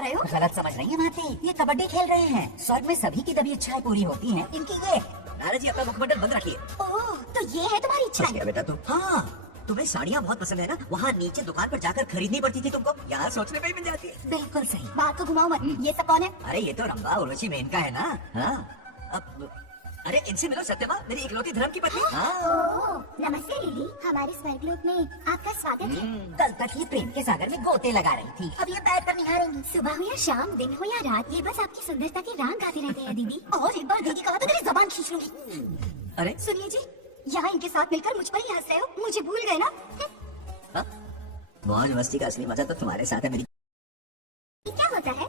रहे हो? गलत समझ रही है माती, ये कबड्डी खेल रहे हैं। स्वर्ग में सभी की तभी इच्छाएं पूरी होती हैं, इनकी ये। नारद जी अपना मुखमंडल बंद रखिए। ओह, तो ये है तुम्हारी इच्छा? क्या बेटा तुम? हाँ, तुम्हें साड़ियाँ बहुत पसंद है ना? वहाँ नीचे दुकान पर जाकर खरीदनी पड़ती थी तुमको, यहाँ सोचने पे ही मिल जाती है। बिल्कुल सही। बात को घुमाओ मत। ये सब कौन है? अरे ये तो रंभा उर्वशी मेनका है ना। हाँ, अब अरे इनसे मिलो सत्यमा, मेरी इकलौती धर्म की पत्नी। हाँ। नमस्ते दीदी, हमारे स्वर्गलोक में आपका स्वागत है। कल तक ये प्रेम के सागर में गोते लगा रही थी, अब ये बैठ कर निहारेंगी। सुबह हो या शाम, दिन हो या रात, ये बस आपकी सुंदरता के राग गाते रहते हैं दीदी। और एक बार दीदी कहा तो तेरी जबान खींच लूंगी। अरे सुनिए जी, यहाँ इनके साथ मिलकर मुझ पर ही हंस रहे हो, मुझे भूल गए ना? हाँ? मौज मस्ती का असली मजा तो तुम्हारे साथ है मेरी। ये क्या होता है?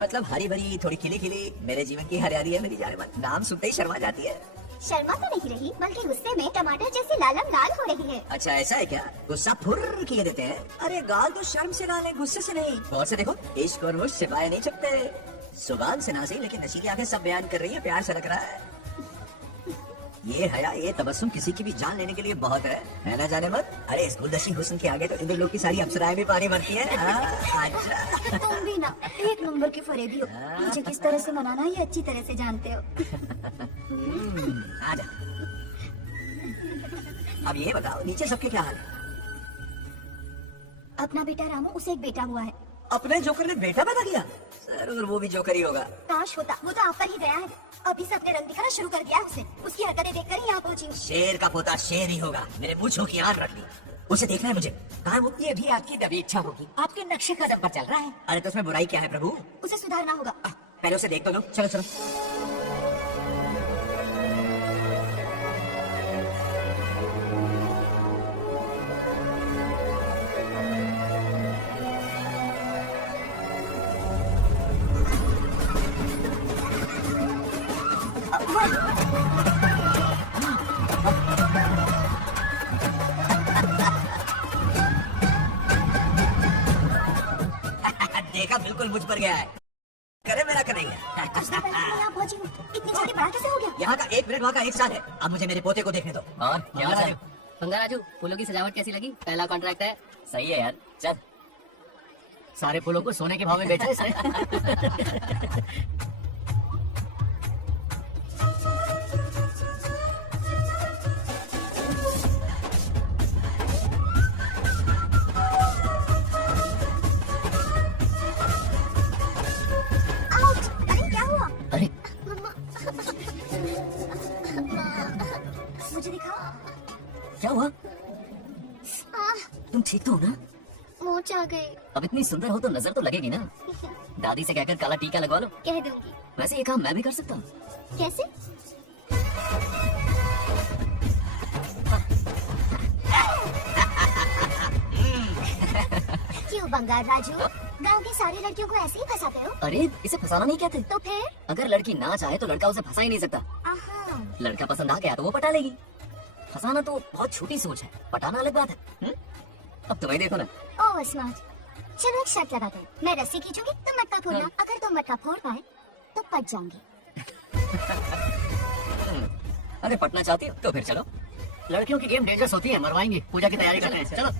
मतलब हरी भरी थोड़ी खिली खिली मेरे जीवन की हरियाली है मेरी जान मन। नाम सुनते ही शर्मा जाती है। शर्मा तो नहीं रही, बल्कि गुस्से में टमाटर जैसी लालम लाल हो रही है। अच्छा ऐसा है क्या? गुस्सा फुर्र किए देते हैं। अरे गाल तो शर्म से गाल है, गुस्से से नहीं। गौर से देखो, इश्क और मुझ सिपाही नहीं छुपते। जुबान से ना सही, लेकिन नशीली आंखें सब बयान कर रही है, प्यार से लग रहा है। ये हया, ये तबस्सुम किसी की भी जान लेने के लिए बहुत है ना जाने मत। अरे इस गुलदस्ती हुस्न के आगे तो इंद्र लोक की सारी अप्सराएं भी पानी भरती है। अच्छा तुम भी ना एक नंबर की फरेबी हो। मुझे किस तरह से मनाना है ये अच्छी तरह से जानते हो। आजा। अब ये बताओ नीचे सबके क्या हाल है? अपना बेटा रामू, उसे एक बेटा हुआ है। अपने जोकर ने बेटा पैदा किया? जरूर वो भी जोकर ही होगा। काश होता, वो तो आप पर ही गया है। अभी से अपने रंग दिखाना शुरू कर दिया है उसे। उसकी हरकतें देखकर ही यहाँ पहुंची हूँ। शेर का पोता शेर ही होगा, मेरे मूंछों की आग रख ली। उसे देखना है मुझे। कहाँ है वो? ये भी आपकी दबी इच्छा होगी, आपके नक्शे कदम पर चल रहा है। अरे तो उसमें बुराई क्या है प्रभु? उसे सुधारना होगा। पहले उसे देख तो लो। चलो चलो। देखा, बिल्कुल मुझ पर गया है। करे मेरा कन्हैया। कुछ देर पहले मैं यहाँ पहुंची हूँ। इतनी जल्दी बड़ा कैसे हो गया? यहाँ का 1 मिनट, वहाँ का 1 साल है। अब मुझे मेरे पोते को देखने दो। और क्या राजू? पंगा राजू, फूलों की सजावट कैसी लगी? पहला कॉन्ट्रैक्ट है। सही है यार, चल। सारे फूलों को सोने के भाव में बेच रहे हैं। आउच! अरे क्या हुआ? अरे मुझे दिखाओ। क्या हुआ? तुम ठीक तो हो ना? मोच आ गई। अब इतनी सुंदर हो तो नजर तो लगेगी ना। दादी से कहकर काला टीका लगवा लो। कह दूंगी। वैसे ये काम मैं भी कर सकता हूँ। कैसे? क्यों बंगाल राजू, गांव की सारी लड़कियों को ऐसे ही फंसाते हो? अरे इसे फंसाना नहीं कहते। तो फिर? अगर लड़की ना चाहे तो लड़का उसे फंसा ही नहीं सकता। आहा। लड़का पसंद आ गया तो वो पटा लेगी। फंसाना तो बहुत छोटी सोच है, पटाना अलग बात है। अब तुम्हें देखो ना। Oh smart. चलो एक शर्त लगाते हैं, मैं रस्सी खींचूंगी, तुम मटका फोड़ना। अगर तुम मटका फोड़ पाए तो पट जाऊंगी। अगर पटना चाहती हो तो फिर चलो। लड़कियों की गेम डेंजरस होती है, मरवाएंगे। पूजा की तैयारी करते हैं, चलो।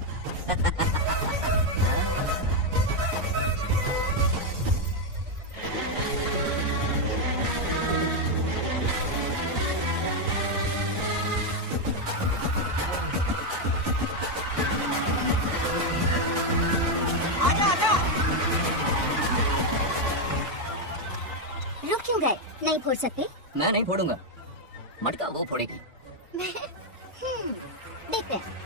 रुक क्यों गए? नहीं फोड़ सकते? मैं नहीं फोड़ूंगा, मटका वो फोड़ेगी। देखते हैं।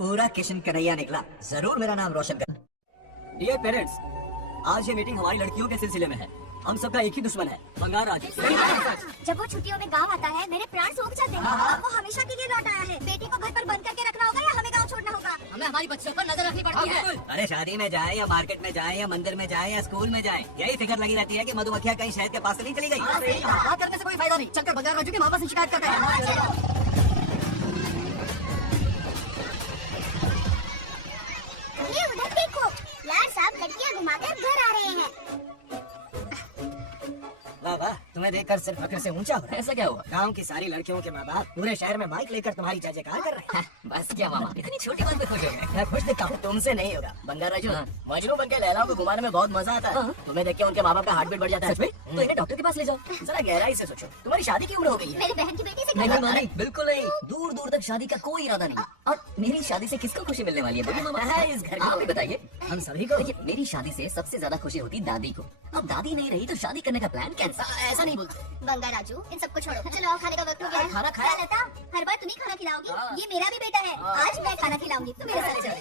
पूरा किशन कन्हैया निकला। जरूर मेरा नाम रोशन कर। डियर पेरेंट्स, आज ये मीटिंग हमारी लड़कियों के सिलसिले में है। हम सबका एक ही दुश्मन है, बंगार राज। जब वो छुट्टियों में गांव आता है, मेरे प्राण सूख जाते हैं। वो हमेशा के लिए लौट आया है। बेटी को घर पर बंद करके रखना होगा या हमें गांव छोड़ना होगा? हमें हमारी बच्चों पर नजर रखनी पड़ती है। अरे शादी में जाए या मार्केट में जाए या मंदिर में जाए या स्कूल में जाए, यही फिक्र लगी रहती है कि मधुमक्खियाँ कहीं शहद के पास से नहीं चली गई। बात करने से कोई फायदा नहीं, चलकर बंगार राजू के माँ बाप से शिकायत करते हैं। ये उधर देखो, यार साहब लड़कियां घुमाकर घर आ रहे हैं। वाह वाह, तुम्हें देखकर सिर्फ फक्र से ऊंचा हो रहा है। ऐसा क्या हुआ? गांव की सारी लड़कियों के माँ बाप पूरे शहर में माइक लेकर तुम्हारी जय जयकार कर रहे हैं। बस क्या मामा, इतनी छोटी बात पे खुश हो गए? मैं खुश दिखता हूँ, तुमसे नहीं होगा। बंगार राजू, हाँ। मजनू बन के लैलाओं को घुमाने में बहुत मजा आता है। तुम्हें देख के उनके माँ बाप का हार्ट बीट बढ़ जाता है। तो इन्हें डॉक्टर के पास ले जाओ। जरा गहराई से सोचो, तुम्हारी शादी की उम्र हो गई है। मेरी बहन की बेटी से नहीं करो। मामी, बिल्कुल नहीं। दूर दूर तक शादी का कोई इरादा नहीं। और मेरी शादी से किसको खुशी मिलने वाली है? बोलिए मामा। है इस घर आप की। ही बताइए। हम सभी को। देखिए, मेरी शादी से सबसे ज्यादा खुशी होती दादी को। अब दादी नहीं रही तो शादी करने का प्लान कैंसिल। ऐसा नहीं बोलते। बंगार राजू, इन सबको छोड़ो, चलो आओ, खाने का वक्त हो गया है। खाना खाया? लता, हर बार तुम ही खाना खिलाओगी। हाँ। ये मेरा भी बेटा है, हाँ। आज मैं खाना खिलाऊंगी, तुम मेरे साथ चलो।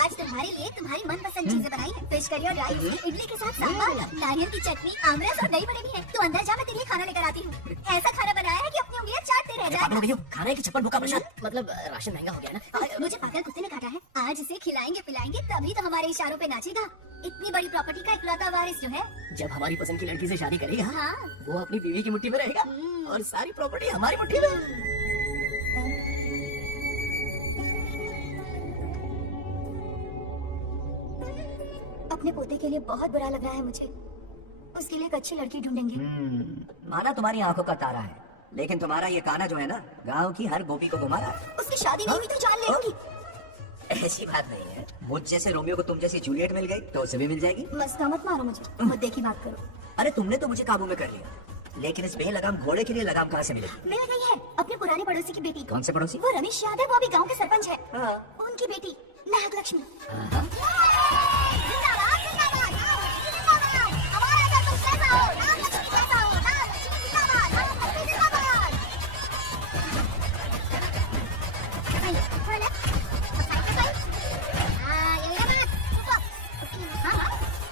आज तुम्हारे लिए तुम्हारी मनपसंद चीजें बनाई है। फिश करी और राइस, इडली के साथ सांभर, नारियल की चटनी, आमरस और दही बड़े भी है। तू अंदर जा, मैं तेरे लिए खाना लेकर आती हूँ। ऐसा खाना बनाया है कि अपनी उंगलियां चाटते रह जाए। खाने की छप्पन भूखा प्रसाद मतलब राशन महंगा हो गया ना। मुझे पागल कुत्ते ने काटा है। आज इसे खिलाएंगे पिलाएंगे तभी तो हमारे इशारों पे नाचेगा। इतनी बड़ी प्रॉपर्टी का इकलौता वारिस जो है। जब हमारी पसंद की लड़की से शादी करेगा, हाँ। वो अपनी बीवी की मुट्ठी में रहेगा और सारी प्रॉपर्टी हमारी मुट्ठी में। अपने पोते के लिए बहुत बुरा लग रहा है मुझे। उसके लिए एक अच्छी लड़की ढूंढेंगे। माना तुम्हारी आंखों का तारा है, लेकिन तुम्हारा ये काना जो है ना, गांव की हर गोपी को घुमा रहा है। उसकी शादी नहीं हुई तो जान ले लूंगी। ऐसी बात नहीं है। मुझ जैसे रोमियो को तुम जैसी जूलियट मिल गई तो उसे भी मिल जाएगी। मस्का मत मारो मुझे, मुद्दे की बात करो। अरे तुमने तो मुझे काबू में कर लिया, लेकिन इस बेलगाम घोड़े के लिए लगाम कहाँ से मिलेगी? मिल गई है अपने पुराने पड़ोसी की बेटी को। कौन से पड़ोसी? वो रमेश यादव, वो अभी गांव के सरपंच है। हाँ। उनकी बेटी नागलक्ष्मी।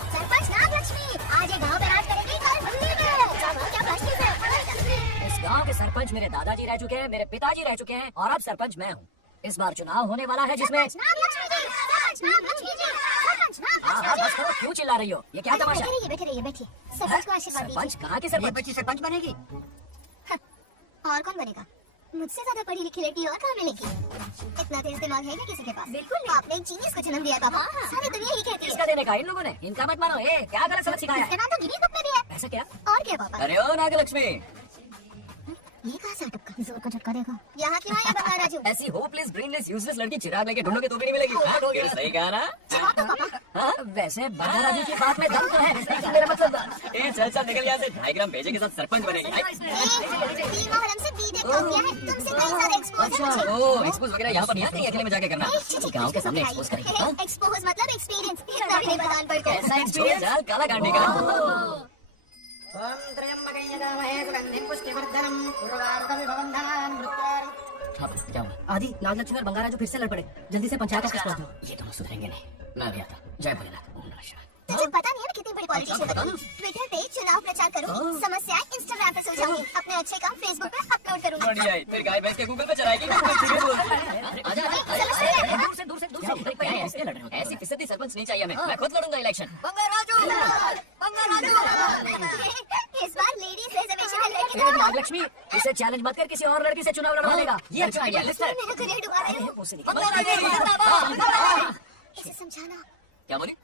सरपंच नागलक्ष्मी आज ये गांव में राज करेगी, कल दिल्ली में। क्या प्लास्टिक है? इस गांव के सरपंच मेरे दादाजी रह चुके हैं, मेरे पिताजी रह चुके हैं और अब सरपंच मैं हूँ। इस बार चुनाव होने वाला है जिसमें हाँ, बस करो, क्यों चिल्ला रही हो? ये क्या तमाशा? बैठे रहिए बैठिए। सरपंच को आशीर्वाद सरपंच दीजिए। कहाँ की सरपंच? बच्ची सरपंच बनेगी? और कौन बनेगा? मुझसे ज्यादा पढ़ी लिखी लड़की और कहाँ मिलेगी? इतना तेज दिमाग है क्या किसी के पास? बिल्कुल। आपने एक जीनियस को जन्म दिया बाबा। सारी दुनिया ही कहती किसका है। देने का? इन लोगों ने। इनका मत मानो। ए, क्या गलत सबक सिखाया इसका है? नाम तो गिनीज बुक में भी है। ऐसा क्या? और क्या पापा? अरे ओ नागलक्ष्मी, ये कहाँ से अटका? जोर का झटका देगा। यहाँ क्यों आया बंगार राजू? ऐसी होपलेस ब्रेनलेस यूजलेस लड़की चिराग लेके ढूंढोगे तो भी नहीं मिलेगी। हाँ, फिर सही कहा ना? जवाब दो पापा। हाँ, वैसे बंगार राजू की बात में दम तो है। मेरा मतलब ए, चल चल निकल यहाँ से। 2.5 ग्राम भेजे के साथ सरपंच बनेगी। तीन मोहरम से बीटेक कर दिया है। तुमसे कई सारे एक्सपोज है अच्छा, मुझे। ओ एक्सपोज वगैरह यहाँ पर नहीं आते, अकेले में जाके करना। गाँव के सामने एक्सपोज करेंगे। हाँ? एक्सपोज मतलब एक्सपीरियंस। इतना भी नहीं बतान पड़ता। ऐसा एक्सपीरियंस यार, काला कांडी का। हाँ, क्या हुआ? आदि नागलक्ष्मी और बंगार राजू फिर से लड़ पड़े। जल्दी से पंचायत ऑफिस पहुंचो। ये दोनों सुधरेंगे नहीं। मैं भी आता। जय भोलेनाथ। ओम नमः शिवाय। तुझे पता नहीं है मैं कितनी बड़ी पॉलिटिशियन बता हूँ। दो। ट्विटर पे चुनाव प्रचार करूंगी, समस्याएं इंस्टाग्राम पे सुलझाऊंगी, अपने अच्छे काम फेसबुक पे अपलोड करूंगी। बढ़िया है। फिर गाय भैंस के गूगल पे चलाएगी। आजा, आजा। दूर से दूर से दूर से। क्या है, ऐसे लड़ रहे हो? ऐसी फिसदी सरपंच नहीं चाहिए हमें। मैं खुद लड़ूंगा इलेक्शन। बंगार राजू, बंगार राजू। इस बार लेडीज रिजर्वेशन है लेकिन ए, नागलक्ष्मी, इसे चैलेंज मत कर, किसी और लड़की से चुनाव लड़वा लेगा। ये अच्छा आइडिया। मेरा करियर डुबा रहे हो। इसे समझाना। क्या बोली?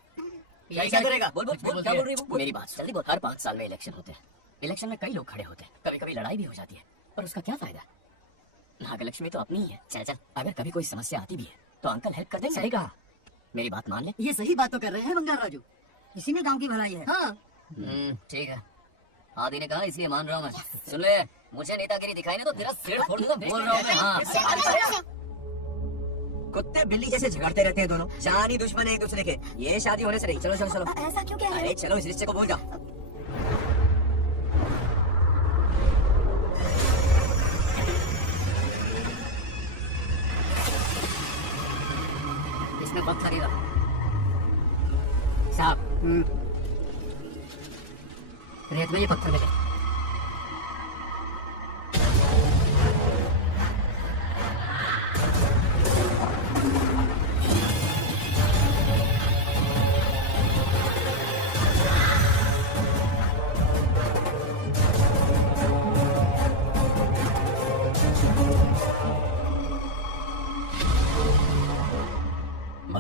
क्या करेगा? बोल बोल बोल, क्या बोल रही है? मेरी बात जल्दी बोल। हर 5 साल में इलेक्शन होते हैं। इलेक्शन में कई लोग खड़े होते हैं, कभी कभी लड़ाई भी हो जाती है, पर उसका क्या फायदा? नागलक्ष्मी तो अपनी ही है। चल चल, अगर कभी कोई समस्या आती भी है तो अंकल हेल्प कर देंगे। सही कहा, मेरी बात मान ले। ये सही बात तो कर रहे हैं बंगार राजू। इसी में गांव की भलाई है। हाँ, ठीक है। आदि ने कहा इसलिए मान रहा हूँ मैं। सुन ले, मुझे नेतागिरी दिखाई ना तो तेरा सिर फोड़ दूंगा। बोल रहा हूँ मैं। हाँ, कुत्ते बिल्ली जैसे झगड़ते रहते हैं दोनों, जानी दुश्मन है एक दूसरे के। ये शादी होने से नहीं। चलो चलो चलो। ऐसा क्यों कह रहे अरे हो? चलो, इस रिश्ते को भूल जाओ। इसमें वक्त लगेगा साहब। रेत में ये पत्थर मिले।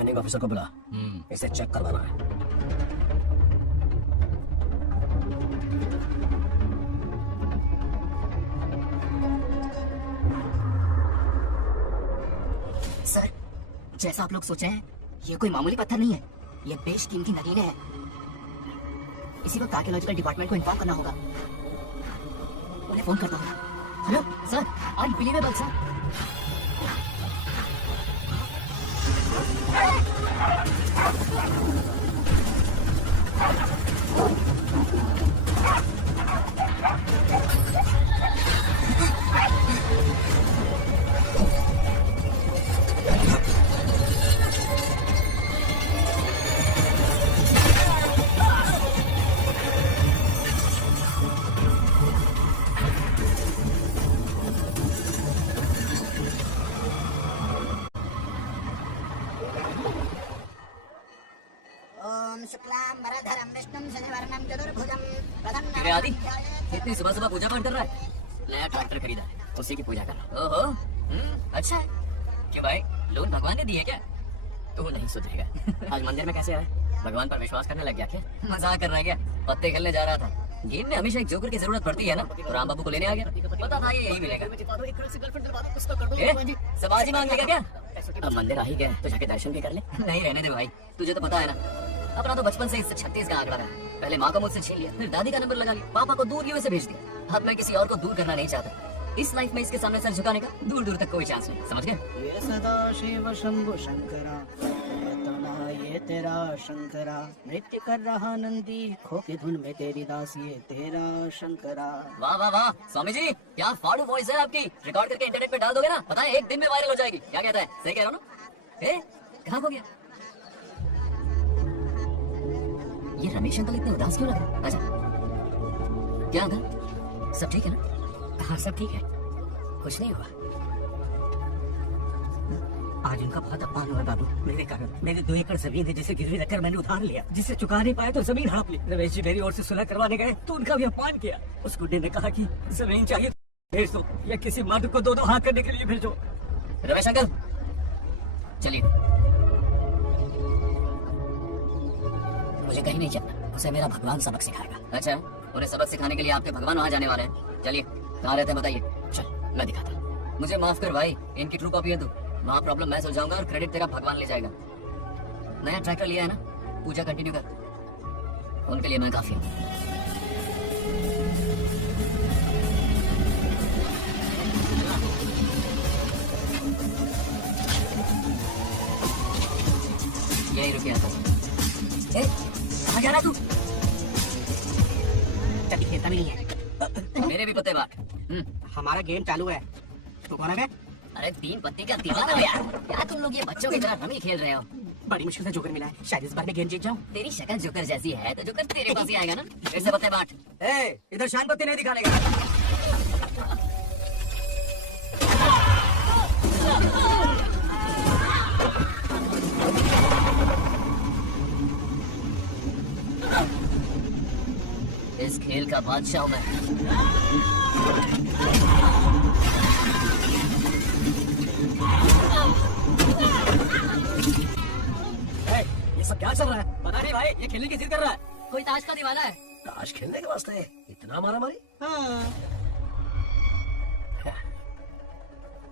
माइनिंग ऑफिसर को बुला, इसे चेक करवाना है। सर, जैसा आप लोग सोचे हैं, ये कोई मामूली पत्थर नहीं है, ये बेशकीमती नगीने है। इसी वक्त आर्कियोलॉजिकल डिपार्टमेंट को इन्फॉर्म करना होगा। उन्हें फोन कर दो। Hello sir, unbelievable sir. ओम शुक्लां वरधरं विष्णुं शशिवर्णं चतुर्भुजं अरे आदि, इतनी सुबह सुबह पूजा पाठ कर रहा है? नया ट्रैक्टर खरीदा है, उसी की पूजा कर रहा है। ओहो, अच्छा है। क्यों भाई, लोन भगवान ने दी है क्या? तू नहीं सुधरेगा। आज मंदिर में कैसे आया? भगवान पर विश्वास करने लग गया क्या? मजाक कर रहा है क्या? पत्ते खेलने जा रहा था। गेम में हमेशा एक जोकर की जरूरत पड़ती है ना, तो राम बाबू को लेने आ गया। पता था ये यही मिलेगा। सबाजी मांग लेगा क्या? अब मंदिर आ ही गया तो जाके दर्शन भी कर ले। नहीं रहने दे भाई, तुझे तो पता है ना, अपना तो बचपन से इससे 36 का आंकड़ा रहा। पहले माँ को मुझसे छीन लिया, फिर दादी का नंबर लगा लिया, पापा को दूर यूएसए भेज दिया। अब मैं किसी और को दूर करना नहीं चाहता। इस लाइफ में इसके सामने सर झुकाने का दूर दूर तक कोई चांस नहीं, समझ गए? ये सदा शिव शंभु शंकरा, ये तेरा शंकरा, नृत्य कर रहा नंदी, खो के धुन में तेरी दास, ये तेरा शंकरा। वाह वाह वाह, स्वामी जी क्या फाड़ू वॉइस है आपकी। रिकॉर्ड करके इंटरनेट पे डाल दोगे ना, पता है 1 दिन में वायरल हो जाएगी। क्या कहता है? सही कह रहा हूँ ना? कहाँ हो गया ये रमेश अंकल? इतने उदास क्यों लग रहे? अच्छा, क्या अंकल सब ठीक है ना? हाँ सब ठीक है, कुछ नहीं हुआ। आज उनका बहुत अपमान हुआ बाबू, मेरे कारण। मेरे 2 एकड़ जमीन है जिसे गिरवी रखकर मैंने उधार लिया, जिसे चुका नहीं पाया तो जमीन हड़प ली। रमेश जी मेरी ओर से सुलह करवाने गए तो उनका भी अपमान किया। उस गुंडे ने कहा कि जमीन चाहिए भेज दो या किसी मर्द को 2-2 हाथ करने के लिए भेजो। रमेश अंकल चलिए, मुझे कहीं नहीं चलना, उसे मेरा भगवान सबक सिखाएगा। अच्छा, उन्हें सबक सिखाने के लिए आपके भगवान वहाँ जाने वाले हैं। चलिए, कहाँ रहते हैं बताइए? चल मैं दिखाता हूँ। मुझे माफ कर भाई, इनकी ट्रू कॉपी है तू। वहाँ प्रॉब्लम मैं सुलझाऊंगा और क्रेडिट तेरा भगवान ले जाएगा। नया ट्रैक्टर लिया है ना, पूजा कंटिन्यू कर, उनके लिए मैं काफी हूँ। यही रुपया था। कहाँ जा रहा तू? कभी खेता नहीं है। मेरे भी पते बात। हमारा गेम चालू है, तो कौन है? अरे 3 पत्ती का दीवाना हो यार, क्या तुम लोग ये बच्चों की तरह रमी खेल रहे हो? बड़ी मुश्किल से जोकर मिला है, शायद इस बार मैं गेम जीत जाऊं। तेरी शक्ल जोकर जैसी है तो जोकर तेरे पास ही आएगा ना। फिर से पत्ते बांट। इधर शान पत्ती नहीं दिखाने का। इस खेल का बादशाह हूं मैं। ये सब क्या चल रहा है? पता नहीं भाई, ये खेलने की जिद कर रहा है। कोई ताश का दीवाना है। ताश खेलने के वास्ते इतना मारा मारी? हाँ।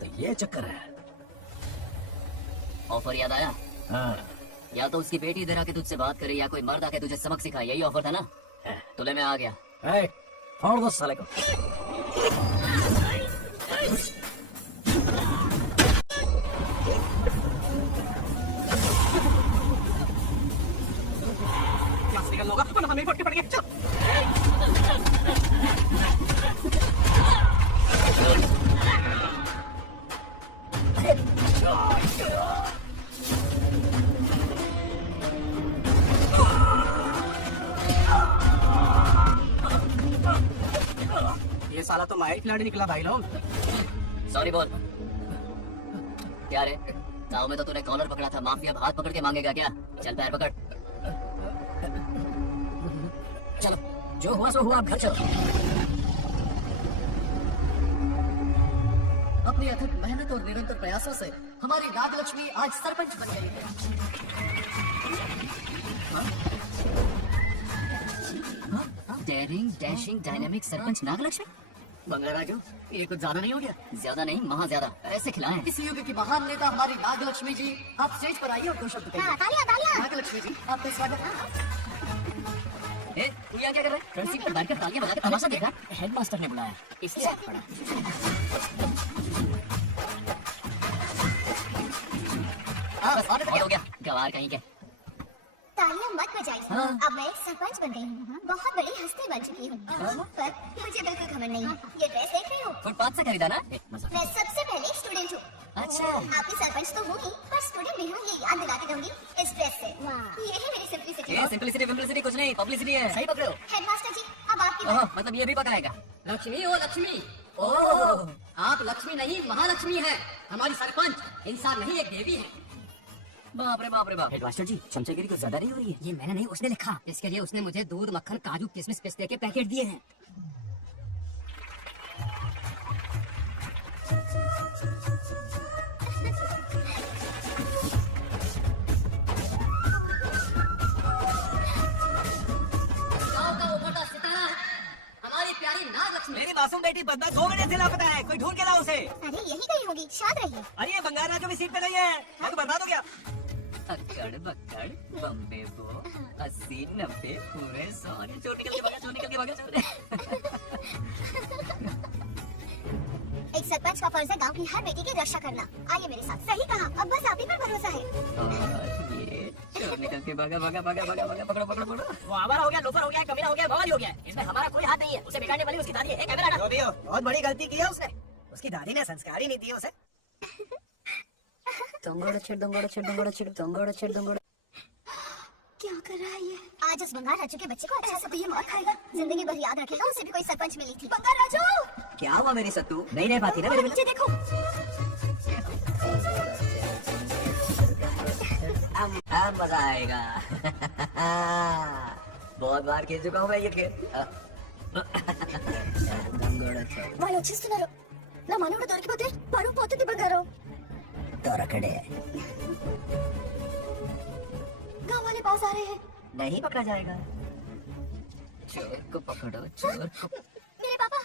तो ये चक्कर है। ऑफर याद आया? हाँ। या तो उसकी बेटी इधर आके तुझसे बात करे या कोई मर्द आके तुझे सबक सिखाए, यही ऑफर था ना? तुले में आ गया। फोड़ दो साले को। क्लास निकल होगा तो हमें फटके पड़ गए। चल। ये साला तो माहिर खिलाड़ी निकला भाई लोग। सॉरी बोल। क्या रे, गाँव में तो तूने कॉलर पकड़ा था, माफिया हाथ पकड़ के मांगेगा क्या? चल पैर पकड़। चलो, जो हुआ सो हुआ, अब घर चलो। अब अपनी अथक मेहनत और निरंतर प्रयासों से हमारी नागलक्ष्मी आज सरपंच बन गई है। Daring dashing dynamic sarpanch Nagalakshmi. Bungalow Raju, ये कुछ ज्यादा नहीं हो गया? ज्यादा नहीं, महा ज्यादा। ऐसे खिलाएं। इस युग की महान नेता हमारी नागलक्ष्मी जी, आप स्टेज पर आइए और दो शब्द कहिए। तालियां तालियां। नागलक्ष्मी जी, आपका स्वागत है। ए, तू यहाँ क्या कर रहा है? फ्रंट सीट पर बैठकर तालियां बजाकर तमाशा देख रहा है? हेडमास्टर ने बुलाया, इसलिए आगे बढ़ा। हाँ, बस ऑर्डर हो गया। गवार कहीं के। तालियां मत बजाइए। हाँ। अब मैं सरपंच बन गई हूँ, बहुत बड़ी हस्ती बन चुकी हूँ। पर मुझे बिल्कुल खबर नहीं है। ये ड्रेस देख रही हूँ? फुटपाथ से खरीदा ना? मजाक। मैं सबसे पहले स्टूडेंट हूँ। अच्छा। आपकी सरपंच तो हूँ ही, पर स्टूडेंट भी हूँ, ये याद दिलाती रहूंगी इस ड्रेस से। ये है मेरी सिंपलिसिटी। ये सिंपलिसिटी विम्पलिसिटी कुछ नहीं, पब्लिसिटी है। सही पकड़े हो। हेडमास्टर जी, अब आपकी ओह, मतलब ये भी पकाएगा। लक्ष्मी ओ लक्ष्मी। ओह, आप लक्ष्मी नहीं महालक्ष्मी है। हमारी सरपंच इंसान नहीं, एक देवी है। बाप रे बाप रे बाप। हेडमास्टर जी, चमचेगिरी कुछ ज्यादा नहीं हो रही है? ये मैंने नहीं, उसने लिखा। इसके लिए उसने मुझे दूध मक्खन काजू किशमिश पिस्ते के पैकेट दिए हैं। गाँव का उभरता सितारा है हमारी प्यारी नागलक्ष्मी। मेरी मासूम बेटी बदमा 2 महीने से लापता है, कोई ढूंढ के लाओ उसे। अरे यही गई होगी, शाद रहिए। अरे ये बंगाल राजू भी सीट पे नहीं है, मैं तो बर्बाद हो गया। अक्कड़ बक्कड़ बम्बे बो 80 90 पूरे 100 चोर निकल के भागा, चोर निकल के भागा, चोर। एक सरपंच का फर्ज है गांव की हर बेटी की रक्षा करना। आइए मेरे साथ। सही कहा, अब बस आप ही पर भरोसा है। और ये चोर निकल के भागा भागा भागा भागा भागा, पकड़ो पकड़ो पकड़ो। वो आवारा हो गया, लोफर हो गया, कमीना हो गया, बवाली हो गया। इसमें हमारा कोई हाथ नहीं है, उसे बिगाड़ने वाली उसकी दादी है। कैमरा हटा। जो भी हो, बहुत बड़ी गलती की है उसने। उसकी दादी ने संस्कार ही नहीं दिए उसे। क्या कर रहा है ये? आज उस बंगाल राजू के बच्चे को अच्छा से तो ये मौत खाएगा। जिंदगी भर याद रखेगा, उसे भी कोई सरपंच मिली थी। बंगाल राजू, क्या हुआ मेरी सत्तू? नहीं रह पाती ना मेरे नीचे देखो। अब मजा आएगा। बहुत बार खेल चुका हूँ मैं ये खेल। వాళ్ళు వచ్చేస్తున్నారు. నా మనవడు దొరికిపోతే పరువు పోతుంది బంగారు. तो रखड़े गांव वाले पास आ रहे हैं। नहीं पकड़ा जाएगा। चोर को पकड़ो, चोर को। मेरे पापा,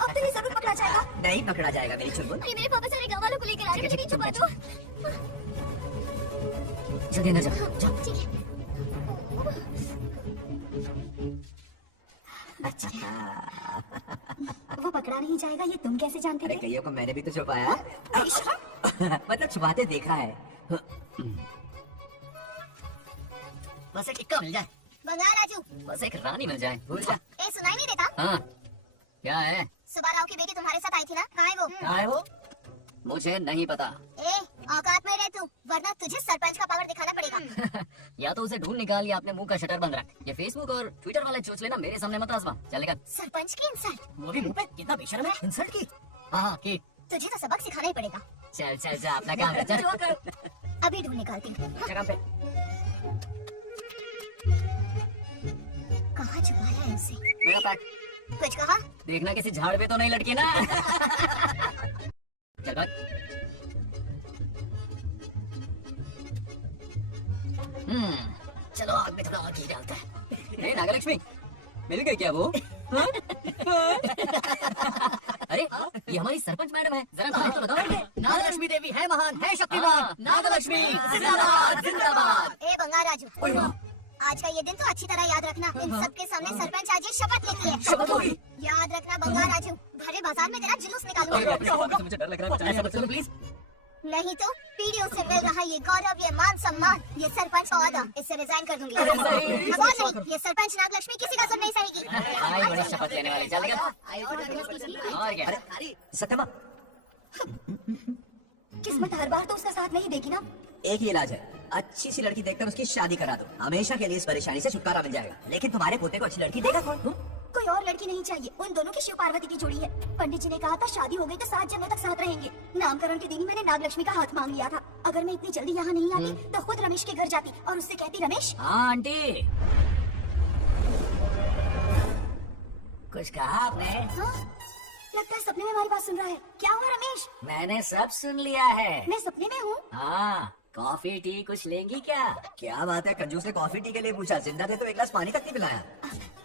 अब तो ये जरूर पकड़ा जाएगा। नहीं पकड़ा जाएगा मेरी चुलबुल। अरे मेरे पापा सारे गांव वालों को लेकर आ रहे हैं, मुझे छुपा दो। जल्दी अंदर जाओ, जाओ। ठीक है। अच्छा, वो पकड़ा नहीं जाएगा, ये तुम कैसे जानते अरे थे? कईयों को मैंने भी तो छुपाया। मतलब छुपाते देखा है। बस एक इक्का मिल जाए, बंगाल राजू, बस एक रानी मिल जाए, भूल जा। ए सुनाई नहीं देता? हाँ, क्या है? सुबह राव की बेटी तुम्हारे साथ आई थी ना? कहाँ है वो? क्या है वो? मुझे नहीं पता। ए औकात में रह तू, वरना तुझे सरपंच का पावर दिखाना पड़ेगा। या तो उसे ढूंढ निकाल या अपने मुंह का शटर बंद रख। ये फेसबुक और ट्विटर वाले चोच लेना मेरे सामने मत आजमा। चल निकल। सरपंच की इंसल्ट, वो भी मुंह पे, कितना बेशर्म है। इंसल्ट की? हाँ की। तुझे तो सबक सिखाना ही पड़ेगा। चल चल जा, अपना काम है, चल। अभी ढूंढ निकालती हूँ। जगह पे। कहाँ छुपाया है उसे? मेरा पैक। कुछ कहा? देखना किसी झाड़ पे तो नहीं लटकी ना। चल भाग। चलो आग में थोड़ा और घी डालता है। नागलक्ष्मी, मिल गई क्या वो? हाँ? अरे ये हमारी सरपंच मैडम है, जरा नाम तो बताओ। नागलक्ष्मी देवी है महान, है शक्तिमान। नागलक्ष्मी जिंदाबाद जिंदाबाद। ए बंगाल राजू, आज का ये दिन तो अच्छी तरह याद रखना। इन सबके सामने सरपंच आज ये शपथ लेती है। शपथ होगी। याद रखना बंगाल राजू, भरे बाजार में तेरा जुलूस निकालूंगा। मुझे डर लग रहा है, बचाओ प्लीज। नहीं तो पीढ़ियों से मिल रहा ये गौरव, ये मान सम्मान, ये सरपंच का ओहदा, इससे रिजाइन कर दूंगी। और नहीं, ये सरपंच नागलक्ष्मी किसी का सुन नहीं सहेगी। आई बड़ी शपथ लेने वाली, चल गया। और क्या? अरे सत्यमा, किस्मत हर बार तो उसका साथ नहीं देगी ना। एक ही इलाज है, अच्छी सी लड़की देखकर उसकी शादी करा दो। हमेशा के लिए इस परेशानी से छुटकारा मिल जाएगा। लेकिन तुम्हारे पोते को अच्छी लड़की देगा कौन? कोई और लड़की नहीं चाहिए, उन दोनों की शिव पार्वती की जोड़ी है। पंडित जी ने कहा था शादी हो गई तो 7 जन्मों तक साथ रहेंगे। नामकरण के दिन ही मैंने नागलक्ष्मी का हाथ मांग लिया था। अगर मैं इतनी जल्दी यहाँ नहीं आती तो खुद रमेश के घर जाती और उससे कहती, रमेश। हाँ आंटी, कुछ कहा आपने? हाँ? लगता है सपने में हमारी बात सुन रहा है। क्या हुआ रमेश? मैंने सब सुन लिया है। मैं सपने में हूँ? हाँ, कॉफी टी कुछ लेंगी क्या? क्या बात है, कंजूस ने कॉफी टी के लिए पूछा, जिंदा थे तो एक गिलास पानी तक नहीं पिलाया।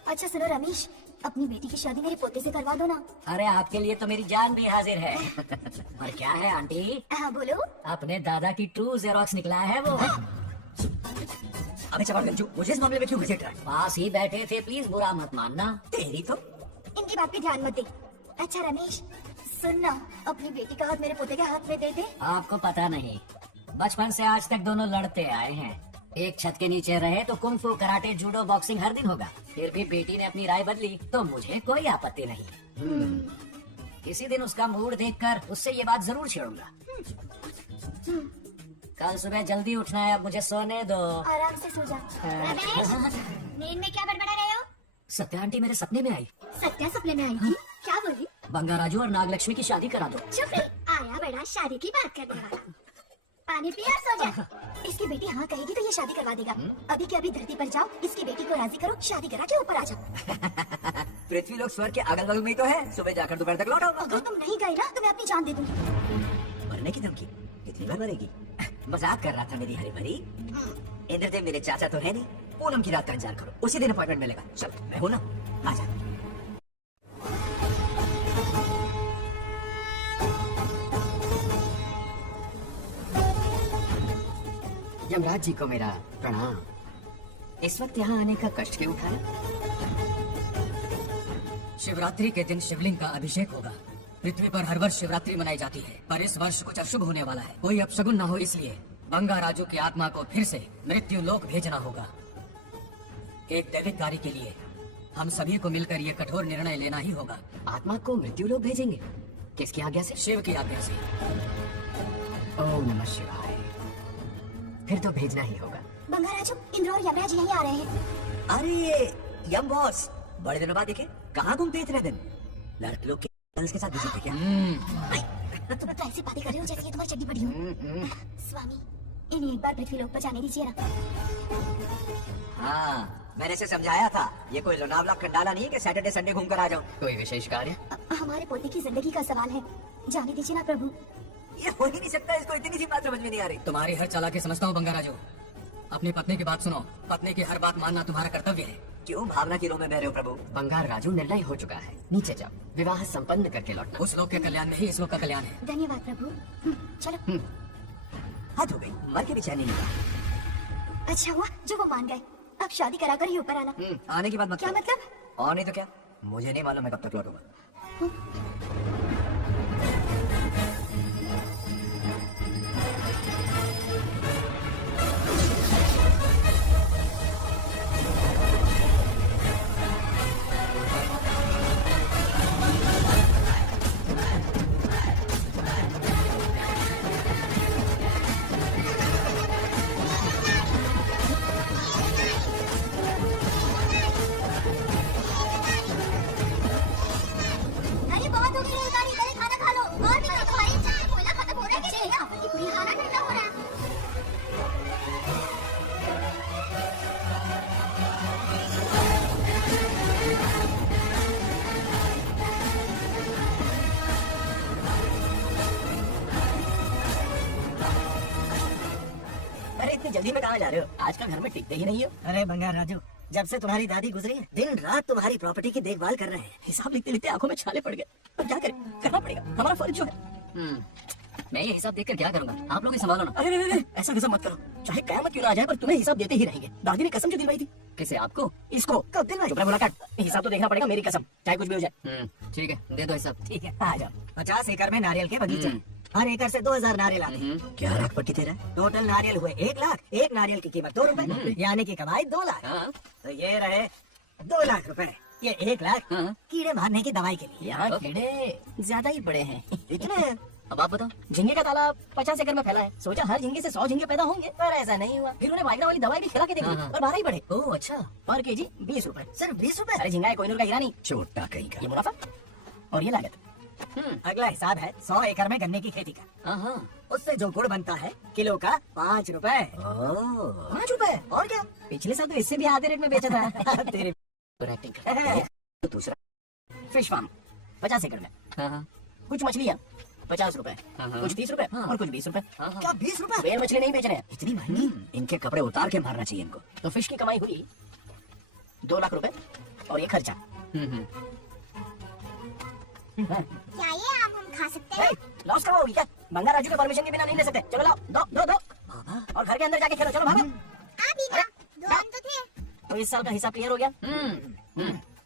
अच्छा सुनो रमेश, अपनी बेटी की शादी मेरे पोते से करवा दो ना। अरे आपके लिए तो मेरी जान भी हाजिर है। और क्या है आंटी? हाँ बोलो। अपने दादा की ट्रू जेरोक्स निकला है वो। अबे चपाल गंजू, मुझे इस मामले में क्यों घसीट रहा है? पास ही बैठे थे, प्लीज बुरा मत मानना। तेरी तो इनकी बात पे ध्यान मत दे। अच्छा रमेश सुन ना, अपनी बेटी का हाथ मेरे पोते के हाथ में दे दे। आपको पता नहीं, बचपन से आज तक दोनों लड़ते आए हैं। एक छत के नीचे रहे तो कुंग-फू, कराटे, जूडो, बॉक्सिंग हर दिन होगा। फिर भी बेटी ने अपनी राय बदली तो मुझे कोई आपत्ति नहीं। किसी दिन उसका मूड देखकर उससे ये बात जरूर छेड़ूंगा। कल सुबह जल्दी उठना है, अब मुझे सोने दो। आराम से सो जा। रमेश नींद में क्या बड़बड़ा रहे हो? सत्या आंटी मेरे सपने में आई। सत्या सपने में आई थी? क्या बोली? बंगाराजू और नागलक्ष्मी की शादी करा दो। चुप रे, आया बड़ा शादी की बात करने वाला। पानी पिया सो जा। इसकी बेटी हाँ कहेगी तो ये शादी करवा देगा। अभी के अभी धरती पर जाओ, इसकी बेटी को राजी करो, शादी करा के ऊपर आ जाओ। पृथ्वी लोग स्वर्ग के अगल बगल में ही तो है, सुबह जाकर दोपहर तक लौट आऊंगा। अगर तुम नहीं गए ना तो मैं अपनी जान दे दूंगी। मरने की धमकी? कितनी बार मरेगी? मजाक कर रहा था मेरी हरी भरी। इंद्रदेव मेरे चाचा तो है नहीं। पूनम की रात का इंतजार करो, उसी दिन अपॉइंटमेंट मिलेगा। चल मैं हूं ना, आजा। यमराज जी को मेरा प्रणाम। इस वक्त यहाँ आने का कष्ट क्यों उठाया? शिवरात्रि के दिन शिवलिंग का अभिषेक होगा। पृथ्वी पर हर वर्ष शिवरात्रि मनाई जाती है, पर इस वर्ष कुछ अशुभ होने वाला है। कोई अपशगुन न हो, इसलिए बंगाराजू की आत्मा को फिर से मृत्यु लोक भेजना होगा। एक दैविक कार्य के लिए हम सभी को मिलकर ये कठोर निर्णय लेना ही होगा। आत्मा को मृत्यु लोक भेजेंगे? किसकी आज्ञा से? शिव की आज्ञा से। ओम नमः शिवाय। फिर तो भेजना ही होगा। बंगाराजू, इंद्र और यमराज यहीं आ रहे हैं। अरे यम बॉस, बड़े दिनों बाद देखे, कहाँ घूमते इतने दिन? लड़के लोग के गर्ल्स के साथ बिजी थे क्या? तुम तो ऐसी बातें कर रहे हो जैसे ये तुम्हारी चड्डी बड़ी हो। स्वामी, इन्हें एक बार पृथ्वी लोक पर जाने दीजिए ना। हाँ, मैंने इसे समझाया था, ये कोई लोनावला खंडाला नहीं है कि सैटरडे संडे घूम कर आ जाऊं। कोई विशेष कार्य? हमारे पोते की जिंदगी का सवाल है, जाने दीजिए ना प्रभु। ये हो ही नहीं सकता, इसको इतनी सी बात समझ में नहीं आ रही। तुम्हारी हर चालाकी समझता हूँ बंगाराजू। अपनी पत्नी की बात सुनो, पत्नी की हर बात मानना तुम्हारा कर्तव्य है। क्यों भावना की रो में बह रहे हो प्रभु? बंगार राजू, निर्णय हो चुका है, नीचे जाओ, विवाह संपन्न करके लौटना। उस लोग के कल्याण में ही इस लोग का कल्याण है। धन्यवाद प्रभु। चलो। हद हो गई, मर के भी चैन नहीं मिला। अच्छा हुआ जो वो मान गए। अब शादी करा कर ही ऊपर आना। आने की बात मत क्या करो। मतलब? और नहीं तो क्या, मुझे नहीं मालूम मैं कब तक लौटूंगा। अरे बहुत हो गई रेलगाड़ी, पहले खाना खा लो। और भी तुम्हारी चाय कोयला खत्म हो रहा है कि नहीं? ये पूरी खाना ठंडा हो रहा है। अरे इतनी जल्दी में कहाँ जा रहे हो? आजकल घर में टिकते ही नहीं हो। अरे बंगार राजू, जब से तुम्हारी दादी गुजरी है, दिन रात तुम्हारी प्रॉपर्टी की देखभाल कर रहे हैं। हिसाब लिखते लिखते आंखों में छाले पड़ गए। अब क्या करें, करना पड़ेगा, हमारा फर्ज जो है। मैं ये हिसाब देखकर क्या करूंगा? आप लोग ही संभालो ना। अरे नहीं, ऐसा कैसा मत करो, चाहे कयामत क्यों ना आ जाए, पर तुम्हें हिसाब देते ही रहेंगे। दादी ने कसम जो दिलवाई थी। किसे? आपको? इसको कब दिलवाई? चुप रह, मुलाकात। हिसाब तो देखना पड़ेगा, मेरी कसम, चाहे कुछ भी हो जाए। ठीक है, दे दो हिसाब। ठीक है, आ जाओ। 50 एकड़ में नारियल के बगीचे, हर एकड़ से 2000 नारियल आते हैं। क्या लाख पट्टी तेरा? टोटल नारियल हुए 1 लाख। एक नारियल की कीमत 2 रुपए, यानी कि कमाई 2 लाख। हाँ। तो ये रहे 2 लाख रुपए। ये 1 लाख हाँ। कीड़े मारने की दवाई के लिए। यहाँ कीड़े ज्यादा ही बड़े हैं। इतने? अब आप बताओ। झींगे का तालाब 50 एकड़ में फैला है, सोचा हर झींगे से 100 झींगे पैदा होंगे, पर ऐसा नहीं हुआ। फिर उन्हें वाइग्रा वाली दवाई भी खिला के देखी, पर 12 ही बढ़े। ओह अच्छा। पर केजी 20 रुपए। सिर्फ 20 रुपए? अरे झींगा है, कोहिनूर का हीरा नहीं। छोटा कहीं का। ये मुनाफा और ये लागत। अगला हिसाब है 100 एकड़ में गन्ने की खेती का। उससे जो गुड़ बनता है, किलो का 5 रुपए। 5 रुपए? और क्या? पिछले साल तो इससे भी आधे रेट में बेचा था। तेरे एक्टिंग कर। दूसरा फिश फार्म 50 एकड़ में, हाँ हाँ कुछ मछलियाँ 50 रुपए, कुछ 30 रुपए और कुछ 20 रुपए। क्या 20 रुपए? वेल मछली नहीं बेच रहे हैं। इतनी महंगी? इनके कपड़े उतार के मारना चाहिए इनको। तो फिश की कमाई हुई 2 लाख रुपए और ये खर्चा। क्या ये आम हम खा सकते हैं? लॉस करवाओगी क्या? बंगा राजू के परमिशन के बिना नहीं ले सकते। चलो लाओ, दो दो दो और घर के अंदर जाके खेलो। चलो भागो। आप ही ना, 2 आम तो थे। तो इस साल का हिसाब क्लियर हो गया।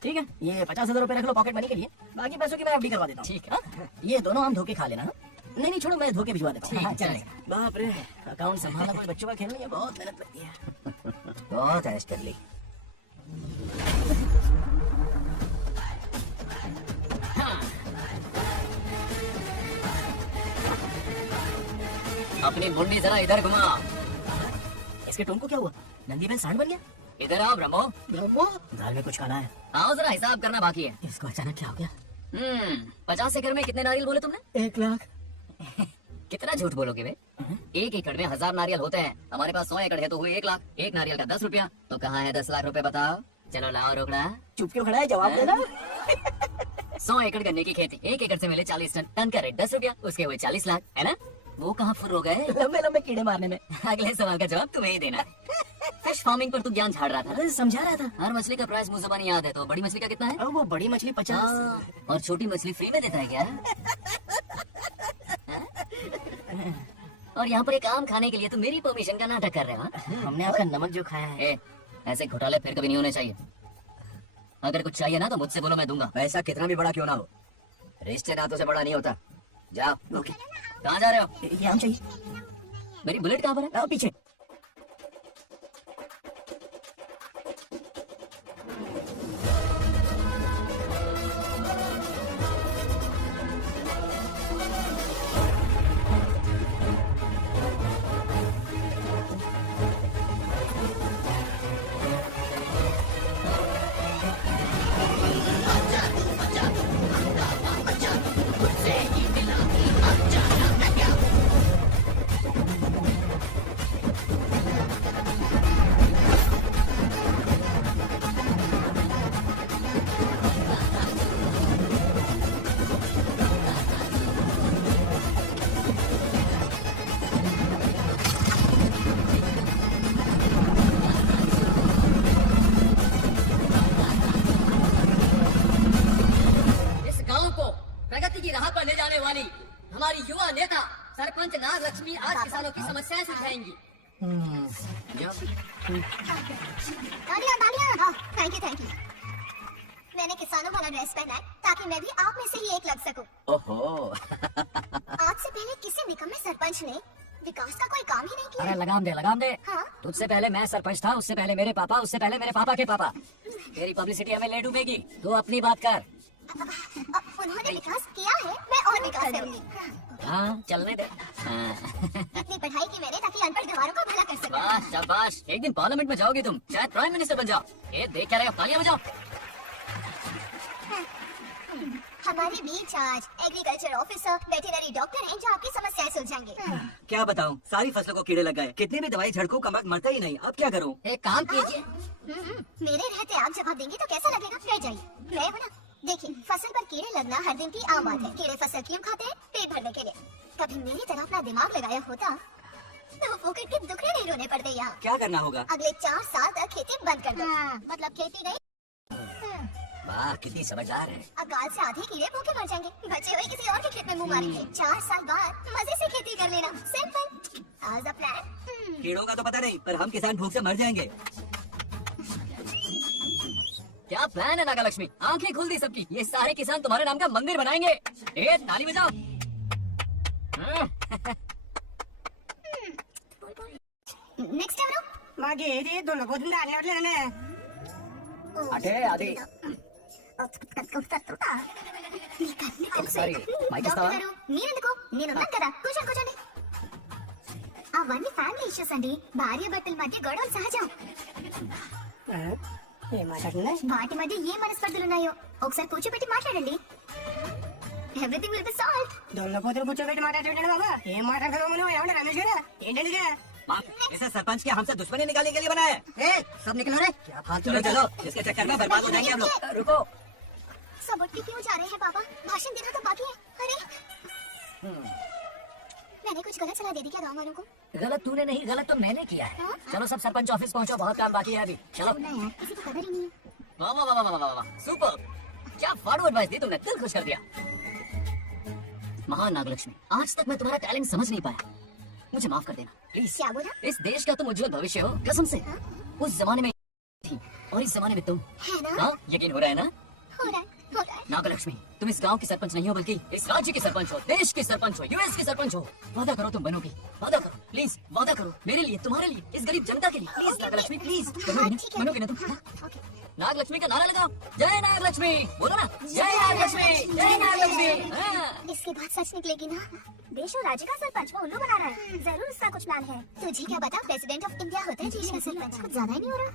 ठीक है, ये 50,000 रुपए रख लो पॉकेट मनी के लिए, बाकी पैसों की मैं एफडी करवा देता हूँ। ठीक है, ये दोनों आम धोके खा लेना। हाँ? नहीं छोड़ो, मैं धोके भिजवा देता हूँ। चलेगा। बाप रे, अकाउंट संभालना कोई बच्चों का खेल नहीं है, बहुत मेहनत लगती है। बहुत ऐश कर ली। अपनी मुंडी जरा इधर घुमा। इसके टोन को क्या हुआ? नंदी बैल सांड बन गया। इधर आओ ब्रह्मो। ब्रह्मो? दाल में कुछ खाना है। आओ जरा हिसाब करना बाकी है। इसको अचानक क्या हो गया? 50 एकड़ में कितने नारियल बोले तुमने? 1 लाख। कितना झूठ बोलोगे बे? 1 एकड़ में 1000 नारियल होते हैं। हमारे पास 100 एकड़ है तो हुए 1 लाख। एक नारियल का 10 रुपया। तो कहाँ है 10 लाख रुपए बताओ? चलो लाओ रोकड़ा। चुप क्यों खड़ा है? जवाब देना। 100 एकड़ गन्ने की खेती, 1 एकड़ से मिले 40 टन। टन का रेट 10 रुपया, उसके हुए 40 लाख, है ना? वो कहाँ फुर हो गए? लंबे लंबे कीड़े मारने में। अगले सवाल का जवाब तुम्हें ही देना। फिश फार्मिंग पर तू ज्ञान झाड़ रहा था। समझा रहा था। हर मछली का प्राइस मुझे जबानी याद है, तो बड़ी मछली का कितना है? अब वो बड़ी मछली 50 और छोटी मछली फ्री में देता है क्या? और यहाँ पर एक आम खाने के लिए तो मेरी परमिशन का नाटक कर रहे हो? हमने आपका नमक जो खाया है। ऐसे घोटाले फिर कभी नहीं होने चाहिए। अगर कुछ चाहिए ना तो मुझसे बोलो, मैं दूंगा। पैसा कितना भी बड़ा क्यों ना हो, रिश्ते नातों से बड़ा नहीं होता। जाओ। ओके, कहाँ जा रहे हो? ये आम चाहिए। मेरी बुलेट कहाँ पर है? पीछे। हमारी युवा नेता सरपंच नाग लक्ष्मी आज किसानों की समस्याएं सुलझाएंगी। तालियां तालियां। Thank you. मैंने किसानों वाला ड्रेस पहना है ताकि मैं भी आप में से ही एक लग सकूं। ओहो। आज से पहले किसी निकम्मे सरपंच ने विकास का कोई काम ही नहीं किया। अरे लगाम दे। हाँ? तुझसे पहले मैं सरपंच था, उससे पहले मेरे पापा, उससे पहले मेरे पापा के पापा। तेरी पब्लिसिटी हमें ले डूबेगी। तू अपनी बात कर। उन्होंने विकास किया है, मैं और विकास करूंगी। हाँ, चलने दे। इतनी पढ़ाई की मैंने ताकि अनपढ़ गंवारों का भला कर सकूं। वाह शाबाश, एक दिन पार्लियामेंट में जाओगी तुम, शायद प्राइम मिनिस्टर बन जाओ। ये देख क्या रहे हो, तालियां बजाओ। हमारे बीच आज एग्रीकल्चर ऑफिसर, वेटरनरी डॉक्टर हैं जो आपकी समस्याएं सुलझाएंगे। क्या बताऊं, सारी फसलों को कीड़े लग गए। कितनी भी दवाई झड़कू कमर मरता ही नहीं। अब क्या करूं? एक काम कीजिए। मेरे रहते आप जवाब देंगे तो कैसा लगेगा? रह जाइए, मैं हूं ना। देखिए, फसल पर कीड़े लगना हर दिन की आम बात है। कीड़े फसल क्यों खाते हैं? पेट भरने के लिए। कभी मेरी तरह अपना दिमाग लगाया होता तो फोकट के दुखड़े नहीं रोने पड़ते यहाँ। क्या करना होगा? अगले 4 साल तक खेती बंद कर दो। मतलब खेती नहीं। वाह, कितनी समझदार है। अकाल से आधे कीड़े भूखे मर जाएंगे, बचे हुए किसी और के खेत में मुंह मारेंगे। 4 साल बाद मजे से खेती कर लेना। Simple as a plan. कीड़ों का तो पता नहीं, पर हम किसान भूख से मर जाएंगे। क्या प्लान है नागा लक्ष्मी? आंखें खुल दी सबकी। ये सारे किसान तुम्हारे नाम का मंदिर बनाएंगे। ए, ताली बजाओ। नेक्स्ट ఎవరు? మాకి ఏది దున్నపోతుంది అన్నట్లేదనే అటే అది సారీ మైక్ ఇస్తావా? మీరెందుకు? నేనున్నాను కదా, కూర్చోండి. అవన్నీ ఫ్యామిలీ ఇష్యూస్ అండి. భార్య భర్తల మధ్య గొడవలు సహజం. ఏం మాట్లాడుతుందా? వాటి మధ్య ఏ మనస్పర్ధలు ఉన్నాయో ఒకసారి కూర్చోబెట్టి మాట్లాడండి. Everything will be solved. దున్నపోతులు కూర్చోబెట్టి మాట్లాడుతుంటాడు బాబా. ఏం మాట్లాడుతున్నావు నువ్వు? ఏమంటే రమేష్ గారు ఏంటండి? ऐसा सरपंच क्या हमसे दुश्मनी निकालने के लिए बनाया? ए, सब निकलो रे। चलो इसके चक्कर में बर्बाद हो जाएंगे हम लोग। रुको, सब उठ के क्यों जा रहे हैं पापा? भाषण देना तो बाकी है। अरे मैंने कुछ गलत सलाह दे दी क्या गाँव वालों को? गलत तूने नहीं, गलत तो मैंने किया है। हाँ? चलो सब सरपंच ऑफिस पहुंचो, बहुत काम बाकी है अभी। चलो। ना यार, किसी को कदर ही नहीं है। वाह वाह वाह वाह वाह वाह, सुपर। क्या फाड़ू एडवाइस दी तुमने, दिल खुश कर दिया। महान नागलक्ष्मी, आज तक मैं तुम्हारा टैलेंट समझ नहीं पाया, मुझे माफ कर देना प्लीज। क्या बोला? इस देश का तुम उज्जवल भविष्य हो, कसम से। उस जमाने में थी और इस जमाने में तुम। है ना? हाँ, यकीन हो रहा है ना? हो रहा है, हो रहा है। नागलक्ष्मी, तुम इस गांव की सरपंच नहीं हो, बल्कि इस राज्य की सरपंच हो, देश की सरपंच हो, यूएस की सरपंच हो। वादा करो तुम बनोगी, वादा करो प्लीज, वादा करो मेरे लिए, तुम्हारे लिए, इस गरीब जनता के लिए। Please Nagalakshmi, please. हाँ, ठीक है। बनोगे ना तुम? हाँ? ओके। नागलक्ष्मी का नारा लगाओ, जय नागलक्ष्मी, बोलो ना, जय नागलक्ष्मी, जय नागलक्ष्मी। हाँ। इसके बाद सच निकलेगी ना? देश और राज्य का सरपंच वो उल्लू बना रहा है। जरूर उसका कुछ प्लान है। तुझे क्या पता, प्रेसिडेंट ऑफ इंडिया होता है देश का सरपंच। कुछ ज्यादा ही नहीं हो रहा?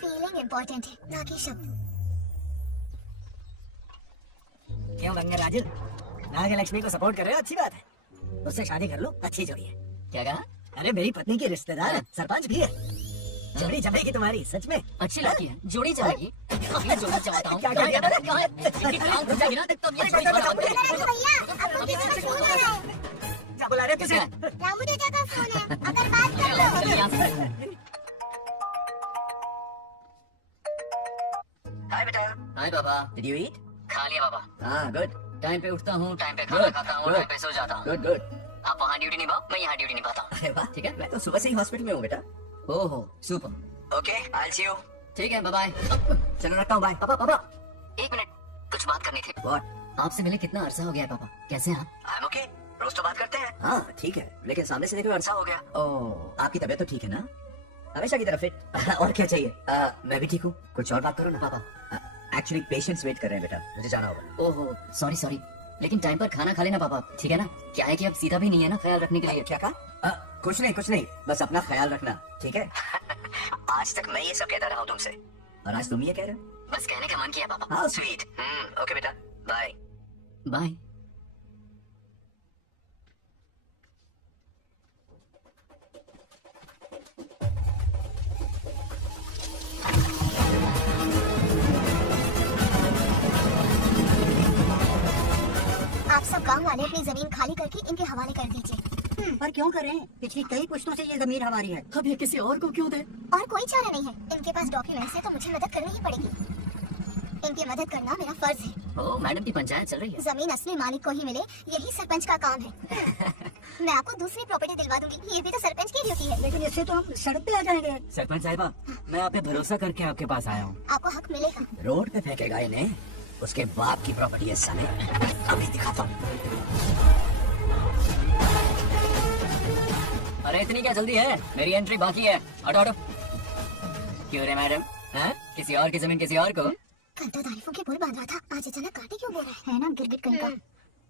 फीलिंग इम्पोर्टेंट है, ना कि शब्द। क्यों बंगा राजू, नागलक्ष्मी को सपोर्ट कर रहे हो? अच्छी बात है, उससे शादी कर लो, अच्छी जोड़ी है। क्या कहा? अरे मेरी पत्नी की रिश्तेदार है, सरपंच भी है। जोड़ी जमेगी तुम्हारी, सच में। अच्छी लड़की है, जोड़ी जाएगी। अभी जोड़ी चाहता हूँ। क्या क्या क्या? कहाँ है? इनकी टांग घुस जाएगी ना, तो ये जोड़ी बना बन जाएगी। भैया, अब उनके पास फोन आ रहा है। क्या बुला रहे हो तुझे? रामू चाचा का फोन है, अगर बात कर लो। चल यहाँ से। हाय बेटा, हाय बाबा, डिड यू ईट? खा लिया बाबा। हाँ, गुड टाइम पे उठता हूँ, टाइम पे खाना खाता हूँ, टाइम पे सो जाता हूँ। Good good. आप वहाँ ड्यूटी निभाओ, मैं यहाँ ड्यूटी निभाता हूँ। अरे वाह, ठीक है? मैं तो सुबह से ही हॉस्पिटल में हूँ बेटा। ओहो, super. Okay, I will see you. ठीक है, बाय बाय। चलो रखता हूँ, बाय। पापा पापा, एक मिनट, कुछ बात करनी थी। व्हाट? आपसे मिले कितना अरसा हो गया है पापा, कैसे हैं आप? आई एम ओके, रोज तो बात करते हैं। हाँ ठीक है, लेकिन सामने से देखे अरसा हो गया। ओह, आपकी तबीयत तो ठीक है ना? हमेशा की तरह फिट। और क्या चाहिए? मैं भी ठीक हूँ। कुछ और बात करो ना पापा। एक्चुअली पेशेंट्स वेट कर रहे हैं बेटा, मुझे जाना होगा। ओहो, सॉरी सॉरी, लेकिन टाइम पर खाना खा लेना पापा, ठीक है ना? क्या है कि अब सीधा भी नहीं है ना ख्याल रखने के लिए। क्या कहा? कुछ नहीं, बस अपना ख्याल रखना, ठीक है? आज तक मैं ये सब कहता रहा हूँ तुमसे, और आज तुम ये कह रहे हो? बस कहने का मन किया पापा। How sweet. ओके बेटा, बाय। बाय। आप सब गांव वाले अपनी जमीन खाली करके इनके हवाले कर दीजिए। पर क्यों कर रहे हैं? पिछली कई पुश्तों से ये जमीन हमारी है। अब ये किसी और को क्यों दे? और कोई चारा नहीं है, इनके पास डॉक्यूमेंट्स है तो मुझे मदद करनी ही पड़ेगी। इनकी मदद करना मेरा फर्ज है। ओ, मैडम की पंचायत चल रही है। जमीन असली मालिक को ही मिले, यही सरपंच का काम है। मैं आपको दूसरी प्रॉपर्टी दिलवा दूंगी, ये भी तो सरपंच की ड्यूटी है। लेकिन इससे तो हम सड़क पे आ जाएंगे। सरपंच साहिबा, मैं आप पे भरोसा करके आपके पास आया हूँ। आपको हक मिलेगा। रोड पे फेंकेगा इन्हें, उसके बाप की प्रॉपर्टी है साले। अभी दिखाता हूँ। अरे इतनी क्या जल्दी है, मेरी एंट्री बाकी है। हटो हटो। क्यों रे मैडम, हैं? किसी और की जमीन किसी और को? कल तो तारीफों के पुल बांध रहा था, आज अचानक काटे क्यों बोल रहा है ना गिरगिट कहीं का।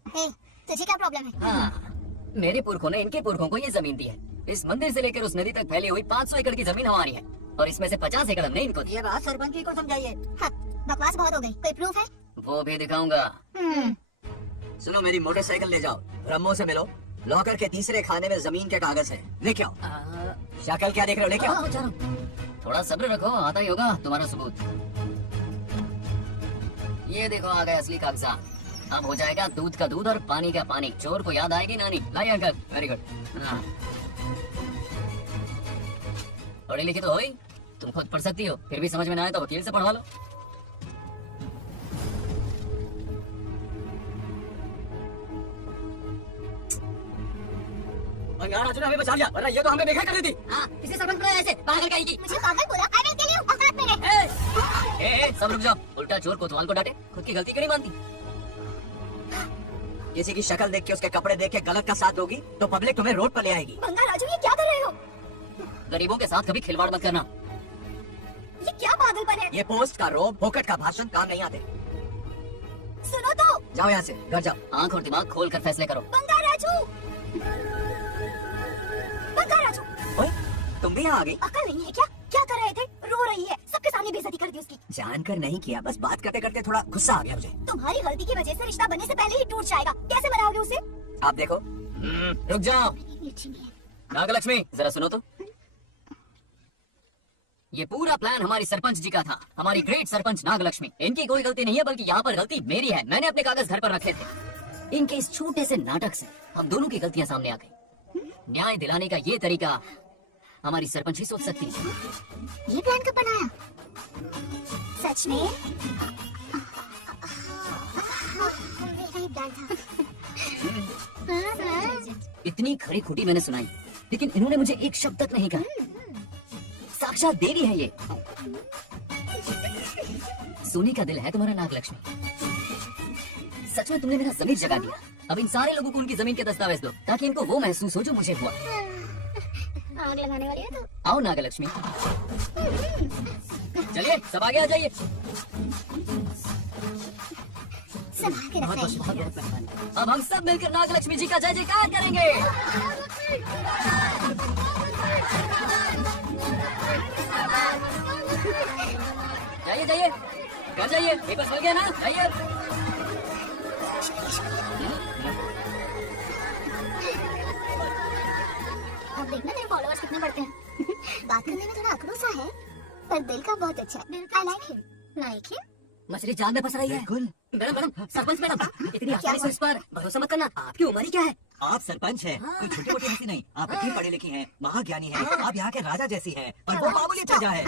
हे, तुझे क्या प्रॉब्लम है? हाँ, मेरे पुरखों ने इनके पुरखों को ये जमीन दी है। इस मंदिर से लेकर उस नदी तक फैली हुई 500 एकड़ की जमीन हमारी है, और इसमें से 50 एकड़ हमने इनको दी। ये बात सरपंच जी को समझाइए। हाँ, बकवास बहुत हो गई, कोई प्रूफ है? वो भी दिखाऊंगा। सुनो, मेरी मोटरसाइकिल ले जाओ, रम्मो से मिलो। लॉकर के तीसरे खाने में जमीन के कागज है, लेके आओ। शक्ल क्या देख रहे हो, लेके आओ। चलो, थोड़ा सब्र रखो, आता ही होगा तुम्हारा सबूत। ये देखो आ गए असली कागजात। अब हो जाएगा दूध का दूध और पानी का पानी। चोर को याद आएगी नानी। लाइए अंकल, वेरी गुड। हाँ, पढ़ी लिखी तो हो ही, तुम खुद पढ़ सकती हो, फिर भी समझ में ना आए तो वकील से पढ़वा लो। राजू ने हमें बचा लिया, वरना ये तो हमें देखा करती थी। हाँ, किसी सरपंच को ऐसे पागल कहेगी। मुझे पागल बोला, आई विल किल यू, औकात मेरे। ए, सब रुक जाओ। उल्टा चोर कोतवाल को डांटे, खुद की गलती क्यों नहीं मानती? किसी की शक्ल देख के, उसके कपड़े देख के गलत का साथ दोगी तो पब्लिक तुम्हें रोड पर ले आएगी। बंगा राजू, ये क्या कर रहे हो? गरीबों के साथ कभी खिलवाड़ मत करना। ये क्या पागलपन है? ये पोस्ट का रोब, फोकट का भाषण काम नहीं आते। सुनो तो, जाओ यहाँ से, घर जाओ। आंख और दिमाग खोल कर फैसले करो। बंगा राजू, बंगा राजू, ओए, तुम भी यहाँ आ गई? अकल नहीं है क्या? क्या कर रहे थे? रो रही है, सबके सामने बेइज्जती कर दी उसकी। जानकर नहीं किया, बस बात करते करते थोड़ा गुस्सा आ गया मुझे। तुम्हारी गलती की वजह से रिश्ता बनने से पहले ही टूट जाएगा, कैसे मनाओगे उसे? आप देखो। रुक जाओ। मिर्ची नहीं है। नागलक्ष्मी, जरा सुनो तो। ये पूरा प्लान हमारी सरपंच जी का था, हमारी ग्रेट सरपंच नागलक्ष्मी। इनकी कोई गलती नहीं है, बल्कि यहाँ पर गलती मेरी है। मैंने अपने कागज घर पर रखे थे। इनके इस छोटे से नाटक से हम दोनों की गलतियां सामने आ गई। न्याय दिलाने का ये तरीका हमारी सरपंच ही सोच सकती है। ये प्लान कब बनाया? सच में? मेरा ही प्लान था। इतनी खरी खुटी मैंने सुनाई, लेकिन इन्होंने मुझे एक शब्द तक नहीं कहा। साक्षात देवी है ये। सोने का दिल है तुम्हारा नागलक्ष्मी। सच में तुमने मेरा जमीर जगा दिया। अब इन सारे लोगों को उनकी जमीन के दस्तावेज दो, ताकि इनको वो महसूस हो जो मुझे हुआ। आग लगाने वाली है तो। आओ नागलक्ष्मी, चलिए सब आगे आ जाइए। संभाल के रखना। अब हम सब मिलकर नागलक्ष्मी जी का जय जयकार करेंगे। जाइए जाइए, घर जाइए, पेपर्स मिल गया ना, जाइए। अब देखना तेरे फॉलोअर्स कितने बढ़ते हैं। बात करने में थोड़ा अकड़ू सा है, पर दिल का बहुत अच्छा है। I like him. Like him? मछली जाल में फंस रही है। बिल्कुल। मैडम मैडम, सरपंच मैडम, इतनी आसानी से इस पर भरोसा मत करना। आपकी उम्र ही क्या है? आप सरपंच हैं, कोई छोटी मोटी हंसी नहीं। आप इतनी पढ़ी लिखी हैं, महाज्ञानी हैं, आप यहाँ के राजा जैसी हैं, और वो मामूली प्रजा है।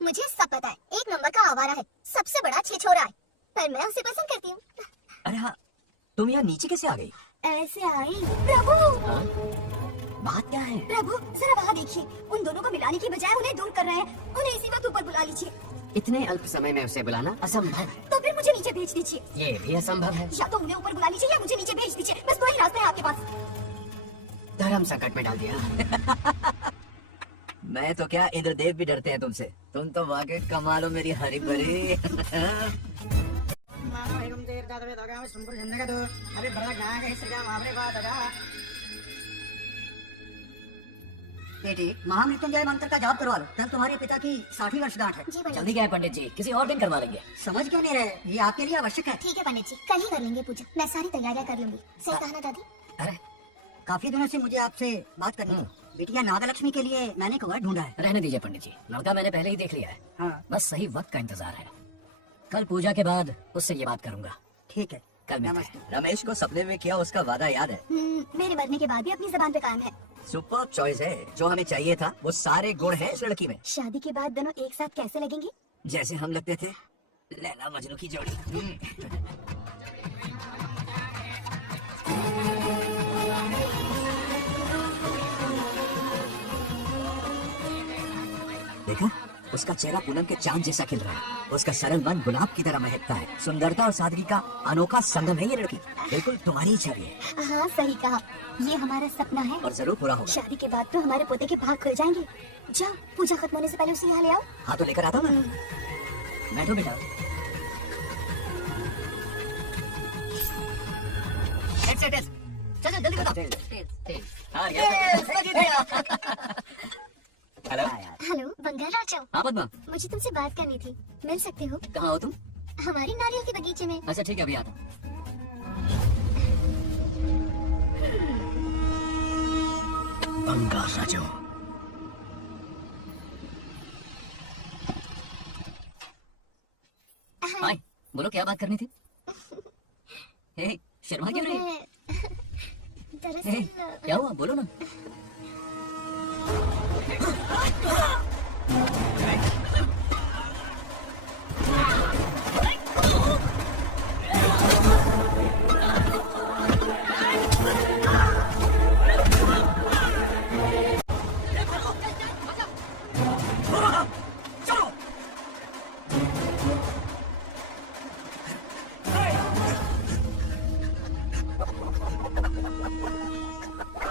मुझे सब पता है, एक नंबर का आवारा है, सबसे बड़ा छिछोरा है, पर मैं उसे पसंद करती हूँ। अरे हाँ, तुम यहाँ नीचे कैसे आ गई? ऐसे आई। प्रभु, बात क्या है? प्रभु जरा वहाँ देखिए, उन दोनों को मिलाने की बजाय उन्हें दूर कर रहे हैं। उन्हें इसी वक्त ऊपर बुला लीजिए। इतने अल्प समय में उसे बुलाना असंभव है। तो फिर मुझे नीचे भेज दीजिए। ये भी असंभव है। या तो उन्हें ऊपर बुला लीजिए या मुझे नीचे भेज दीजिए। बस दो ही रास्ते हैं आपके पास। धर्म संकट में डाल दिया। मैं तो क्या, इंद्रदेव भी डरते हैं तुमसे। तुम तो वाकई कमाल हो मेरी हरी भरी। बेटी, महामृत्युंजय मंत्र का जाप करवा लो। कल तुम्हारे पिता की 60वीं वर्षगांठ है। जी पंडित जल्दी क्या है पंडित जी, किसी और दिन करवा लेंगे। समझ क्यों नहीं रहे? ये आपके लिए आवश्यक है। ठीक है पंडित जी, कल ही कर लेंगे पूजा। मैं सारी तैयारियां कर लूंगी। सही कहा ना दादी? अरे, काफी दिनों से मुझे आपसे बात करनी थी। बिटिया नागलक्ष्मी के लिए मैंने एक वर ढूंढा है। रहने दीजिए पंडित जी, लड़का मैंने पहले ही देख लिया है। हाँ, बस सही वक्त का इंतजार है। कल पूजा के बाद उससे ये बात करूंगा। ठीक है। कल मिलते नमस्ते। हैं। रमेश को सपने में किया उसका वादा याद है। मेरे मरने के बाद भी अपनी जबान पे कायम है। सुपर चॉइस है। जो हमें चाहिए था वो सारे गुण हैं इस लड़की में। शादी के बाद दोनों एक साथ कैसे लगेंगे? जैसे हम लगते थे लैला मजनू की जोड़ी। देखा, उसका चेहरा पूनम के चांद जैसा खिल रहा है। उसका सरल मन गुलाब की तरह महकता है। सुंदरता और सादगी का अनोखा संगम है ये लड़की। बिल्कुल तुम्हारी ही छवि है। हाँ सही कहा, ये हमारा सपना है और जरूर पूरा होगा। शादी के बाद तो हमारे पोते के भाग खुल जाएंगे। जाओ, पूजा खत्म होने से पहले उसे यहाँ ले आओ। हाँ तो लेकर आता हूँ मैं। बैठो बेटा। चल जल्दी बताओ। हेलो। हेलो बंगाल राजा, हाँ पद्मा, मुझे तुमसे बात करनी थी। मिल सकते हो? कहाँ हो तुम? हमारी नारियल के बगीचे में। अच्छा ठीक है, अभी आता। बंगाल राजो। हाय, बोलो क्या बात करनी थी? हे, शर्मा क्यों रही है? हे, दरअसल क्या हुआ, बोलो ना।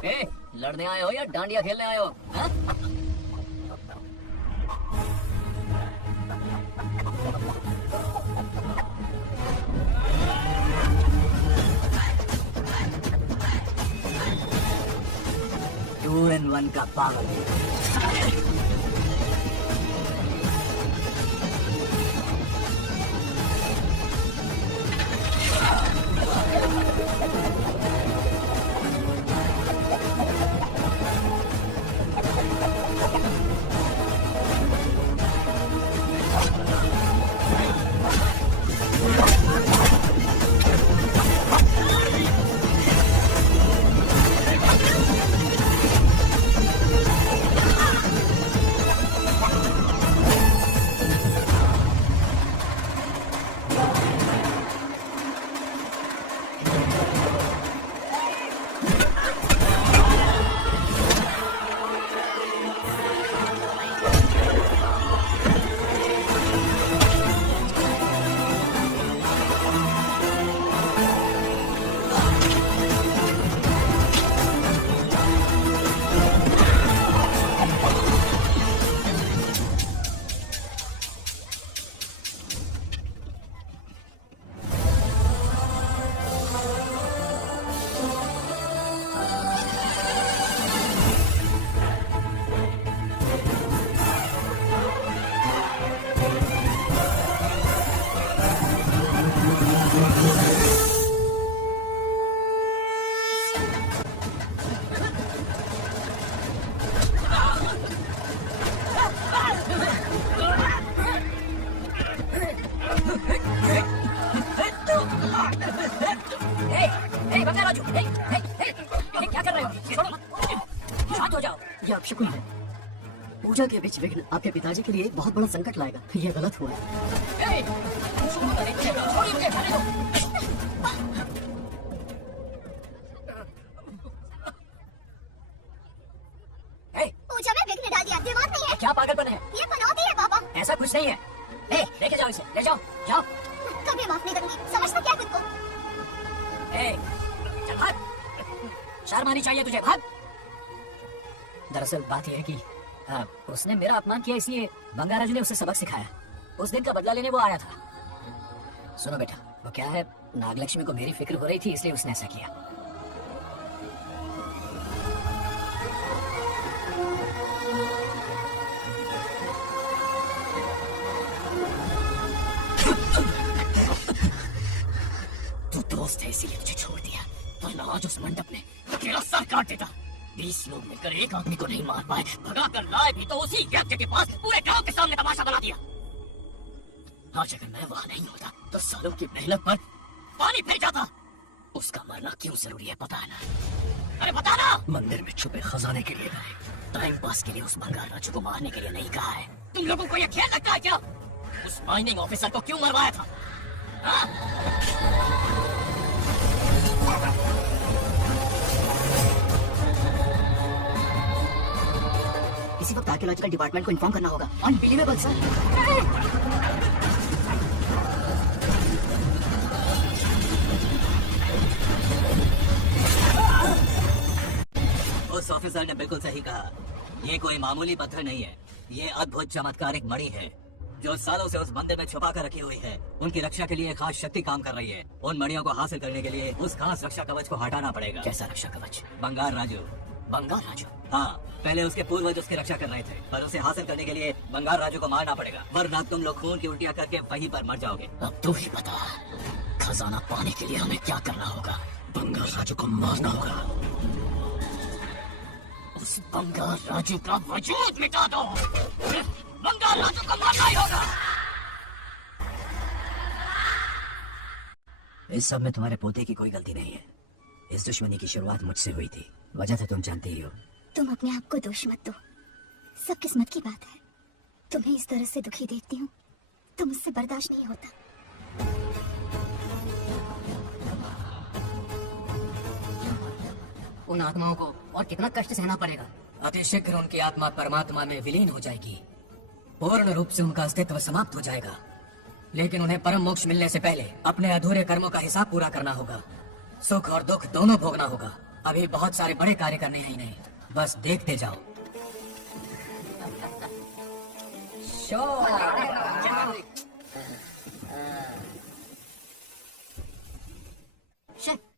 ए, लड़ने आए हो या डांडिया खेलने आए हो? हाँ? टू इन वन का पावर। बंगा राजू, क्या कर रहे हो? छोड़ो मत, शांत हो जाओ। ये अपशकुन है। पूजा के बीच विघ्न आपके पिताजी के लिए एक बहुत बड़ा संकट लाएगा। ये गलत हुआ है। छोड़िए मुझे, जाने दो। पूजा में विघ्न डाल दिया, दिमाग नहीं है। क्या पागलपन है? ये पनौती है पापा। ऐसा कुछ नहीं है। लेके जाओ इसे, ले जाओ, जाओ। कभी माफ नहीं करूंगी, समझता क्या खुद को? चल भाग, शर्म आनी चाहिए तुझे, भाग। दरअसल बात यह है कि उसने मेरा अपमान किया, इसलिए बंगाराजू ने उसे सबक सिखाया। उस दिन का बदला लेने वो आया था। सुनो बेटा, वो क्या है, नागलक्ष्मी को मेरी फिक्र हो रही थी, इसलिए उसने ऐसा किया। तू दोस्त है इसीलिए तुझे छोड़ दिया, वरना आज उस मंडप में तेरा सर काट देता। 20 लोग मिलकर एक आदमी को नहीं मार पाए, भगा कर लाए भी तो उसी व्यक्ति के पास पूरे गांव के सामने तमाशा बना दिया। आज अगर मैं वहां नहीं होता तो सालों की मेहनत पर पानी फिर जाता। उसका मरना क्यों जरूरी है पता है ना? अरे बता ना। मंदिर में छुपे खजाने के लिए गए, टाइम पास के लिए उस बंगाल राजू को मारने के लिए नहीं कहा है। तुम लोगों को यह खेल लगता है क्या? उस माइनिंग ऑफिसर को क्यों मरवाया था? इसी वक्त आर्कियोलॉजिकल डिपार्टमेंट को इन्फॉर्म करना होगा। Unbelievable sir. उस ऑफिसर ने बिल्कुल सही कहा। ये कोई मामूली पत्थर नहीं है, ये अद्भुत चमत्कारिक मणि है जो सालों से उस मंदिर में छुपा कर रखी हुई है। उनकी रक्षा के लिए खास शक्ति काम कर रही है। उन मणियों को हासिल करने के लिए उस खास रक्षा कवच को हटाना पड़ेगा। कैसा रक्षा कवच? बंगाल राजू। बंगाल राजू? हाँ, पहले उसके पूर्वज उसकी रक्षा कर रहे थे, पर उसे हासिल करने के लिए बंगाल राजू को मारना पड़ेगा, वरना तुम लोग खून की उल्टियां करके वहीं पर मर जाओगे। अब तू ही बता, खजाना पाने के लिए हमें क्या करना होगा? बंगाल राजू को मारना होगा। उस बंगाल राजू का वजूद मिटा दो। बंगाल राजू को मारना ही होगा। इस सब में तुम्हारे पोते की कोई गलती नहीं है। इस दुश्मनी की शुरुआत मुझसे हुई थी, वजह तो तुम जानते ही हो। तुम अपने आप को दोष मत दो, सब किस्मत की बात है। तुम्हें इस तरह से दुखी देखती हूँ तो मुझसे बर्दाश्त नहीं होता। उन आत्माओं को और कितना कष्ट सहना पड़ेगा। अति शीघ्र उनकी आत्मा परमात्मा में विलीन हो जाएगी, पूर्ण रूप से उनका अस्तित्व समाप्त हो जाएगा। लेकिन उन्हें परम मोक्ष मिलने से पहले अपने अधूरे कर्मों का हिसाब पूरा करना होगा। सुख और दुख दोनों भोगना होगा। अभी बहुत सारे बड़े कार्य करने हैं ही नहीं, बस देखते जाओ।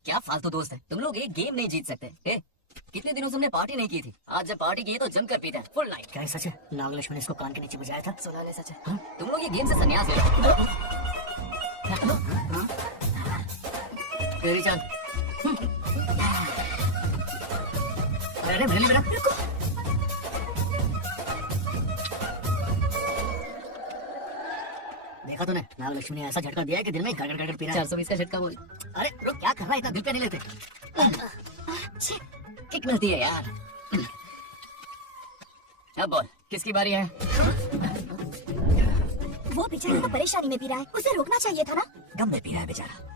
क्या फालतू दोस्त है तुम लोग, एक गेम नहीं जीत सकते। कितने दिनों से हमने पार्टी नहीं की थी, आज जब पार्टी की है तो जमकर पीते हैं फुल नाइट। क्या सच है? नागलक्ष्मी ने इसको कान के नीचे बजाया था। सुना सच है। तुम लोग ये गेम से संन्यास ले लो। चंद अरे मेरा देखा तूने, नागलक्ष्मी ने ऐसा झटका दिया है कि दिल में गड़गड़ गड़गड़ पी रहा है। 420 का झटका बोल। अरे रुक, क्या कर रहा है, इतना दिल पे नहीं लेते। किक मिलती है यार। अब बोल, किसकी बारी है? वो बेचारा तो परेशानी में पी रहा है, उसे रोकना चाहिए था ना। गम में पी रहा है बेचारा।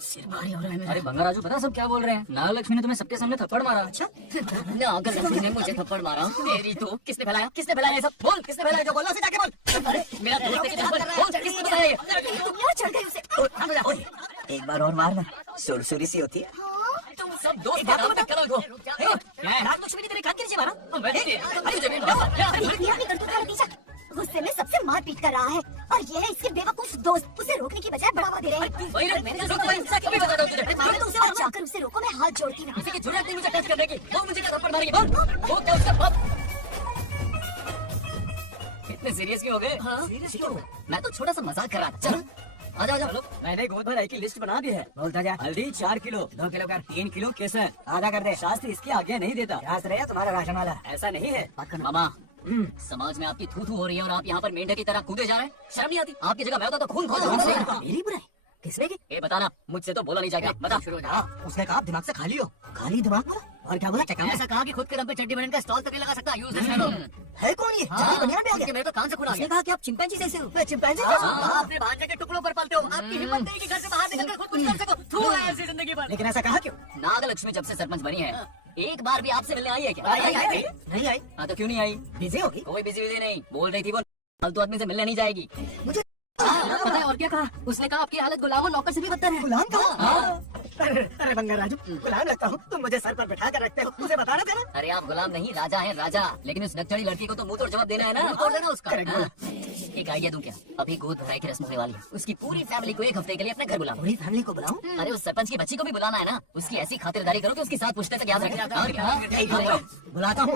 सिर भारी हो रहा है मेरा। अरे बंगाराजू पता सब क्या बोल रहे हैं? नागलक्ष्मी ने तुम्हें सबके सामने थप्पड़ मारा। अच्छा? नागलक्ष्मी ने मुझे थप्पड़ मारा। तेरी तो किसने फैलाया? किसने फैलाया ये सब? बोल, किसने फैलाया? जो बोलना उसे जाके बोल। अरे मेरा दोस्त है, बोल किसने बताया ये? तुमने और चढ़ गए उसे। एक बार और मारना, सुरसुरी सी होती है। तुम सब दोस्त बातों में कलंक हो। क्या है? नागलक्ष्मी ने तेरे कान के नीचे मारा। गुस्से में सबसे मार पीट कर रहा है और ये है इसके बेवकूफ दोस्त, उसे रोकने की बजाय बढ़ावा दे रहे हैं। मैं तो उसे और जाकर उसे रोको, मैं हाथ जोड़ती हूँ। किसी की जरूरत नहीं मुझे टच करने की। वो मुझे क्या थप्पड़ मारेगी? बोल, वो क्या उसका बाप? इतने सीरियस क्यों हो गए? सीरियस क्यों? मैं तो छोटा सा मजाक कर रहा था। चलो आजा आजा। मैंने गोद भराई की लिस्ट बना दी है। बोलता जा। हल्दी 4 किलो, 2 किलो कर, 3 किलो केसर, आधा कर दे। शास्त्र इसकी आज्ञा नहीं देता। शास्त्र है तुम्हारा राशन वाला, ऐसा नहीं है। मामा, समाज में आपकी थू थू हो रही है और आप यहाँ पर मेंढक की तरह कूदे जा रहे हैं। शर्म नहीं आती? आपकी जगह मैं होता तो खून खौल जाता। मेरी बुराई? किसने की? ये बताना, मुझसे तो बोला नहीं जाएगा। बता। शुरू हो जा। उसने कहा दिमाग से खाली हो। खाली दिमाग बोला? और क्या बोला? ऐसा कहा कि खुद के दम पे चड्डी बनने का स्टॉल तक नहीं लगा सकता। यूज है है कौन ये? चड्डी बनियान में आ गया? मेरे तो कान से खुला उसने गया। कहा कि आप चिंपैंजी जैसे हो। मैं चिंपैंजी हाँ, जैसा हूँ? आप अपने भांजे के टुकड़ों पर पलते हो। आपकी हिम्मत नहीं कि घर से बाहर निकलकर खुद कुछ कर सको। थू है ऐसी जिंदगी पर। लेकिन ऐसा कहा क्यों? नागलक्ष्मी जब से सरपंच बनी है, एक बार भी आपसे मिलने आई है क्या? आई। नहीं आई। हाँ तो क्यों नहीं आई? बिजी होगी। कोई बिजी नहीं, बोल रही थी वो फालतू आदमी से मिलने नहीं जाएगी। मुझे पता है और क्या कहा? उसने कहा आपकी हालत गुलाम और नौकर से भी बदतर है। गुलाम कहा? अरे बंगा राजू, गुलाम लगता हूँ। तुम मुझे सर पर बैठा कर रखते हो, मुझे बताना था ना। अरे आप गुलाम नहीं, राजा हैं राजा। लेकिन उस नकचड़ी लड़की को तो मुंह तोड़ जवाब देना है ना। मुंह तोड़ देना उसका। Correct, हाँ। एक आइडिया दूं क्या? अभी गोद भराई की रस्म होने वाली है। उसकी पूरी फैमिली को एक हफ्ते के लिए अपने घर बुलाओ। पूरी फैमिली को बुलाऊं? अरे उस सरपंच की बच्ची को भी बुलाना है ना। उसकी ऐसी खातिरदारी करो कि उसकी साथ पूछते तक याद रखे। और क्या? बुलाता हूँ।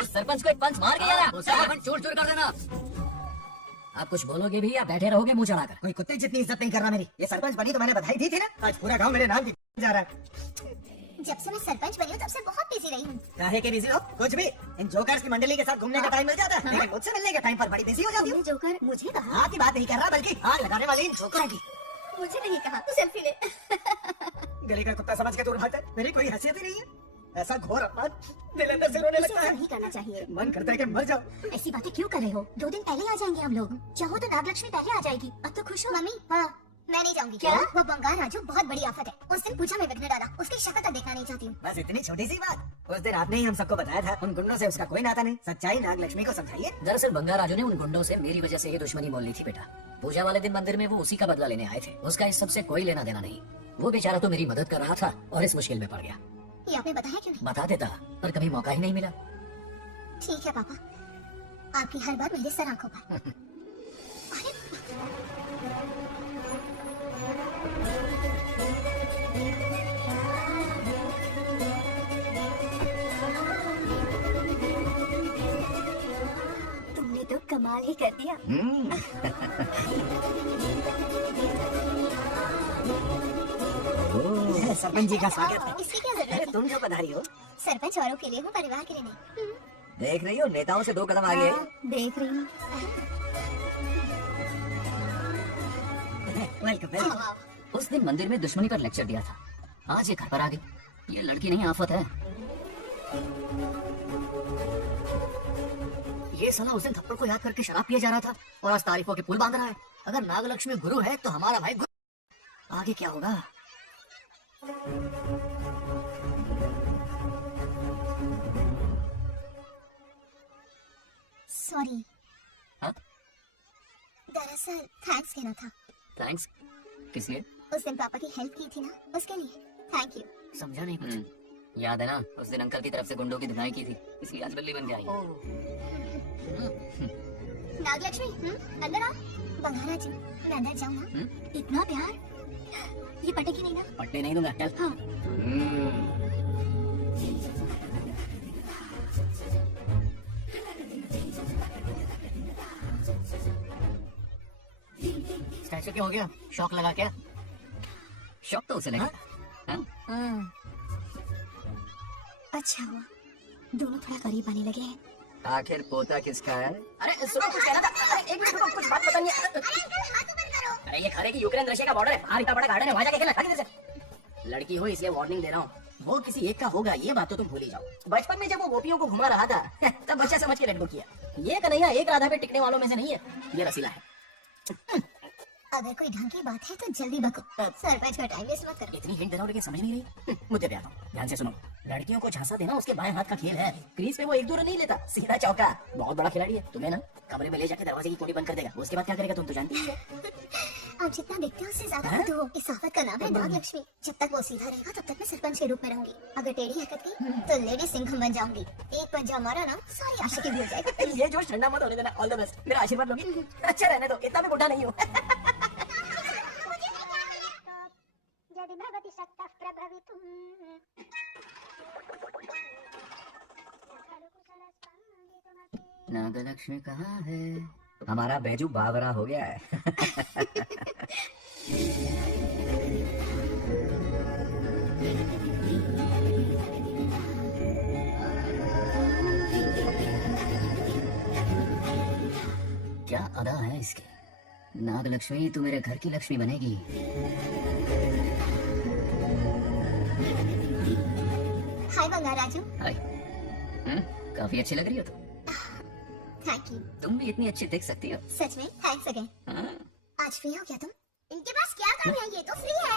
उस सरपंच को एक पंच मार के यार चोर चोर कर देना। आप कुछ बोलोगे भी या बैठे रहोगे मुंह चढ़ाकर? कोई कुत्ते जितनी इज्जत नहीं कर रहा मेरी। ये सरपंच बनी तो मैंने बधाई दी थी ना। आज पूरा गांव मेरे नाम की जा रहा है। जब से मैं सरपंच बनी हूँ तब से बहुत बिजी रही हूँ। काहे के बिजी हो? कुछ भी। इन जोकर्स की मंडली के साथ घूमने का टाइम मिल जाता है, लेकिन मुझसे मिलने के टाइम पर बड़ी बिजी हो जाती हूँ। जोकर मुझे कहा? आपकी बात नहीं कर रहा, बल्कि आग लगाने वाली इन जोकरों की। मुझे नहीं कहा। तू सेल्फी ले। गली का कुत्ता समझ के दूर भागता है। मेरी कोई हैसियत ही नहीं है। ऐसा घोर अपमान दिल अंदर से रोने इसे लगता ऐसा है। नहीं करना चाहिए। मन करता है कि मर जाओ। ऐसी बातें क्यों कर रहे हो? 2 दिन पहले आ जाएंगे हम लोग। चाहो तो नागलक्ष्मी पहले आ जाएगी। अब तो खुश हो मम्मी? हाँ, मैं नहीं जाऊंगी। क्या? वो बंगाल राजू बहुत बड़ी आफत है। उस दिन पूजा में विघ्न डाला। उसकी शक्ल तक देखना नहीं चाहती हूँ। बस इतनी छोटी सी बात। उस दिन आपने ही हम सबको बताया था, उन गुंडों से उसका कोई नाता नहीं। सच्चाई नागलक्ष्मी को समझाइए। दरअसल बंगा राजू ने उन गुंडों से मेरी वजह से ये दुश्मनी मोल ली थी बेटा। पूजा वाले दिन मंदिर में वो उसी का बदला लेने आए थे। उसका इस सबसे कोई लेना देना नहीं। वो बेचारा तो मेरी मदद कर रहा था और इस मुश्किल में पड़ गया। ये आपने बताया क्यों नहीं? बता देता, पर कभी मौका ही नहीं मिला। ठीक है पापा, आपकी हर बार मेरे सर आंखों पर। अरे तुमने तो कमाल ही कर दिया। सरपंच जी का स्वागत है। इसकी क्या जरूरत अरे है? तुम जो पधारी हो। सरपंच औरों के लिए हूँ, परिवार के लिए नहीं। देख रही हो, नेताओं से 2 कदम आगे। हाँ, देख रही हूँ। वेलकम। उस दिन मंदिर में दुश्मनी पर लेक्चर दिया था, आज ये घर पर आ गई। ये लड़की नहीं आफत है। ये साला उस दिन थप्पड़ को याद करके शराब पिया जा रहा था और आज तारीफों के पुल बांध रहा है। अगर नागलक्ष्मी गुरु है तो हमारा भाई गुरु। आगे क्या होगा? सॉरी, हाँ? दरअसल थैंक्स कहना था। थैंक्स किस लिए? उस दिन पापा की हेल्प की थी ना, उसके लिए थैंक यू। समझा नहीं कुछ। याद है ना उस दिन अंकल की तरफ से गुंडों की धुनाई की थी, इसलिए आज बल्ली बन के आई। नागलक्ष्मी, अंदर आ। बंगारा जी, मैं अंदर जाऊँ ना? इतना प्यार, ये पटेगी नहीं ना? पट्टे नहीं दूंगा, चल। हाँ। स्टैचू क्या हो गया? शौक लगा क्या? शौक तो उसे लगा। हाँ? अच्छा हुआ, दोनों थोड़ा करीब आने लगे हैं। आखिर पोता किसका है? अरे सुनो, कुछ कहना था। अरे एक मिनट रुको, कुछ बात बतानी है। अरे ये खरे की यूक्रेन रशिया का बॉर्डर है, बाहर इतना बड़ा गार्डन है, वहाँ जाके खेलना। भाग इधर से। लड़की हो इसलिए वार्निंग दे रहा हूँ, वो किसी एक का होगा, ये बात तो तुम भूल ही जाओ। बचपन में जब वो गोपियों को घुमा रहा था तब बच्चा समझ के लड़को किया। ये कन्हैया एक राधा पे टिकने वालों में से नहीं है, ये रसीला है। अगर कोई ढंग की बात है तो जल्दी बको। सरपंच का टाइम वेस्ट मत करो। इतनी हिंट दे रहा हूं लेकिन समझ नहीं रही। मुद्दे पे आता हूं, ध्यान से सुनो। लड़कियों को झांसा देना उसके बाएं हाथ का खेल है। क्रीज पे वो 1-2 रन नहीं लेता, सीधा चौका। बहुत बड़ा खिलाड़ी है। तुम्हें ना कमरे में ले जाके दरवाजे की कुंडी बंद कर देगा, उसके बाद क्या करेगा तुम तो जानती हो। आप जितना देखते हो उससे ज्यादा खुद हो। इस आफत का नाम है नागलक्ष्मी। जब तक वो सीधा रहेगा तब तक मैं सरपंच के रूप में रहूंगी। अगर टेढ़ी हरकत की तो लेडी सिंघम बन जाऊंगी। एक पंजा मारा ना, सारी आशा की भी हो जाएगा। ये जो ठंडा मत होने देना। ऑल द बेस्ट, मेरा आशीर्वाद लोगी? अच्छा रहने दो, इतना भी बुढ़ा नहीं हूँ। नागलक्ष्मी कहाँ है? हमारा बैजू बावरा हो गया है। क्या अदा है इसकी। नागलक्ष्मी तू मेरे घर की लक्ष्मी बनेगी। हाय बंगाराजू। हाय। काफी अच्छी लग रही हो तुम। Thank you. तुम भी इतनी अच्छी दिख सकती हो। सच में थैंक्स अगेन। हाँ, आज फ्री हो क्या तुम? इनके पास क्या काम है, ये तो फ्री है।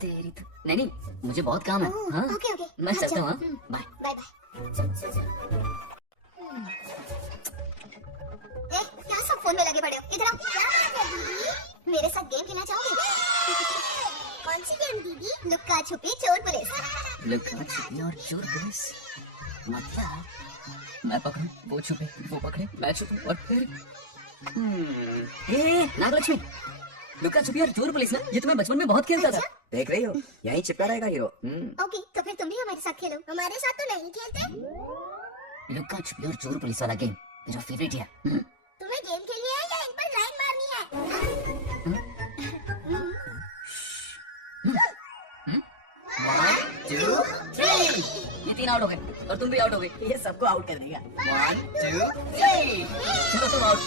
तेरी तो नहीं नहीं, मुझे बहुत काम है। ओह, हाँ, ओके ओके। मैं चलता हूँ। हाँ, बाय। Bye bye. क्या सब फोन में लगे पड़े हो? इधर आओ। क्या बात है दीदी? मेरे साथ गेम खेलना चाहोगे? कौन सी गेम दीदी? लुक्का छुपी चोर पुलिस। लुक्का छुपी और चोर पुलिस मतलब मैं पकड़ूं, वो छुपे, वो पकड़े, मैं छुपूं और फिर नागलक्ष्मी, लुक्का छुपी और चोर पुलिस ना, ये तो मैं बचपन में बहुत खेलता था। देख रही हो, यहीं चिपका रहेगा हीरो। ओके, तो फिर तुम भी हमारे साथ खेलो। हमारे साथ तो नहीं खेलते। लुक्का छुपी और चोर पुलिस वाला गेम मेरा फेवरेट है। तुम्हें गेम खेलनी है या इन पर लाइन मारनी है? 1 2 3 ये 3 आउट हो गए और तुम भी आउट हो गए। ये सबको आउट कर देगा। 1 2 3 चलो तुम आउट।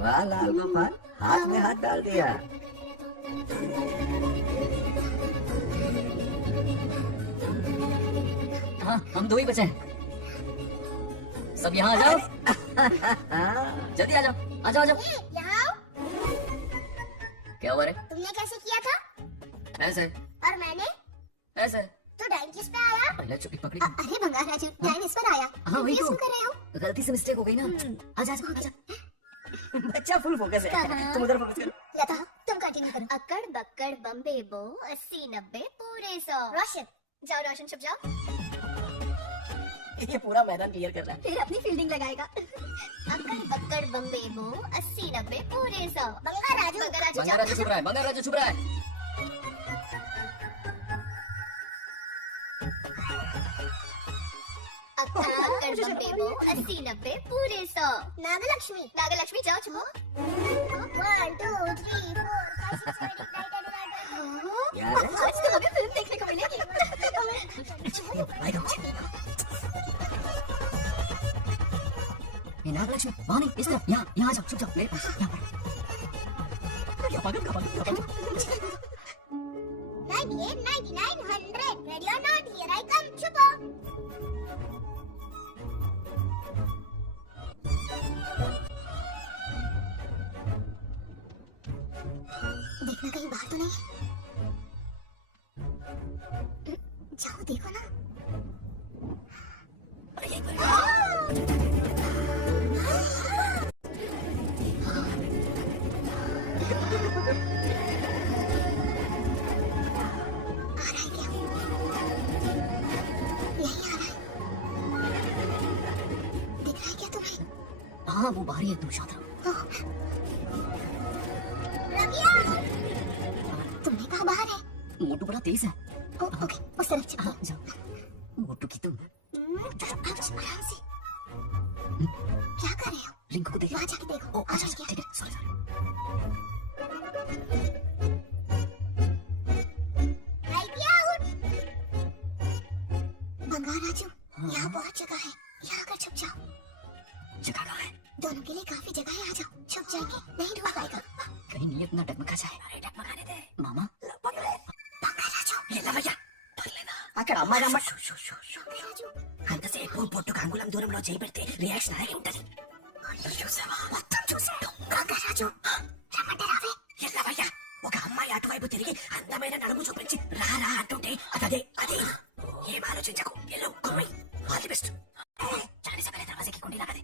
वाह लाल गोपाल, हाथ में हाथ डाल दिया। हाँ, हम 2 ही बचे हैं। सब यहाँ आ जाओ। जल्दी आ जाओ, आ जाओ, आ जाओ। यहाँ आओ। क्या हुआ रे? तुमने कैसे किया था? ऐसे और मैंने? ऐसे। तो डाइन किस पे आया? पहले छुपी पकड़ी। अरे बंगाराजू, डाइन इस पर आया। हाँ, वही तो। Confuse क्यों कर रहे हो? गलती से मिस्टेक हो गई ना। आजा आजा आजा। बच्चा फुल फोकस है। कहाँ? तुम उधर फोकस करो। लता, तुम कंटिन्यू करो। अकड़ बक्कड़ बम्बे बो 80 90 पूरे 100। रोशन, जाओ रोशन, छुप जाओ। ये पूरा मैदान क्लियर कर रहा है। फिर अपनी फील्डिंग लगाएगा। अकड़ बक्कड़ बम्बे बो 80 90 पूरे 100। बंगाराजू, बंगाराजू जाओ। बंगाराजू छुप रहा है, बंगाराजू छुप रहा है। अकड़ बक्कड़ बम्बे बो 80 90 पूरे 100। नागलक्ष्मी, नागलक्ष्मी जाओ छुपो। 1 2 3 4 5 6 7 8 यार, आज तो हमें फिल्म देखने को मिलेगी। ये नागलक्ष्मी वहाँ नहीं, इस तरफ, यहाँ यहाँ आ जाओ, छुप जाओ मेरे पास, यहाँ पर। 98 99 100 ready or not, here I come, छुपो। देखना कहीं बाहर तो नहीं है। जाओ देखो ना। हाँ, वो बाहर ही है, तुम शांत रहो। तुमने कहा बाहर है? मोटू बड़ा तेज है। ओके, उस तरफ चलो। हाँ, जाओ। मोटू की तुम आराम से। क्या कर रहे हो? लिंक को देखो। वहाँ जाके देखो। ओ, अच्छा अच्छा, ठीक है, सॉरी सॉरी। बंगाराजू, यहाँ बहुत जगह है, यहाँ कर छुप जाओ। जगह कहाँ है? दोनों के लिए काफी जगह है, आ जाओ, छुप जाएंगे, नहीं ढूंढ पाएगा। कहीं नीयत ना डगमगा जाए। अरे डगमगाने दे मामा। बंगाराजू, ये लवैया पकड़ लेना। అక్కడ అమ్మ అమ్మ बंगाराजू, అంతసేపు పొట్టుకు అంగుళం దూరంలో చేయి పెడితే రియాక్షన్ అలాగే ఉంటది. చూసావా? మొత్తం చూసా. बंगाराजू, రమ్మంటారావే? ఎల్లవయ్యా, ఒక అమ్మాయి అటువైపు తిరిగి అందమైన నడుము చూపించి రా రా అంటుంటే అదే అదే. ఏం ఆలోచించకు. ఎల్లో కొమ్మి. All the best. जाने से पहले दरवाजे की कुंडी लगा दे।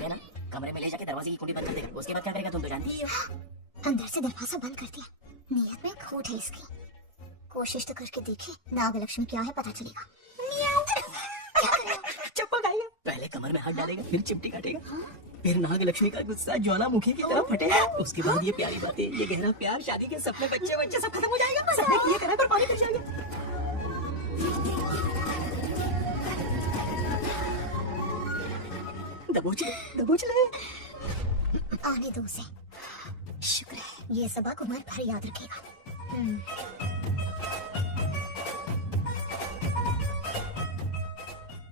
ये ना, कमरे में ले जाके दरवाजे की कुंडी बंद कर देगा। उसके बाद क्या करेगा तुम तो जानती ही हो। अंदर से दरवाजा बंद कर दिया। नियत में खोट है इसकी। कोशिश तो करके देखिए, नागलक्ष्मी क्या है पता चलेगा। चप्पल खाएगा. पहले कमर में हाथ डालेगा, फिर चिमटी काटेगा, फिर नागलक्ष्मी का गुस्सा ज्वालामुखी की तरह फटेगा। उसके बाद ये प्यारी बातें, ये गहरा प्यार, शादी के सपने, बच्चे बच्चे सब खत्म हो जाएगा। सबने किए करा पर पानी फिर जाएगा। दबोच ले, दबोच ले। आने दो उसे। शुक्र है ये सबक उम्र भर याद रखेगा।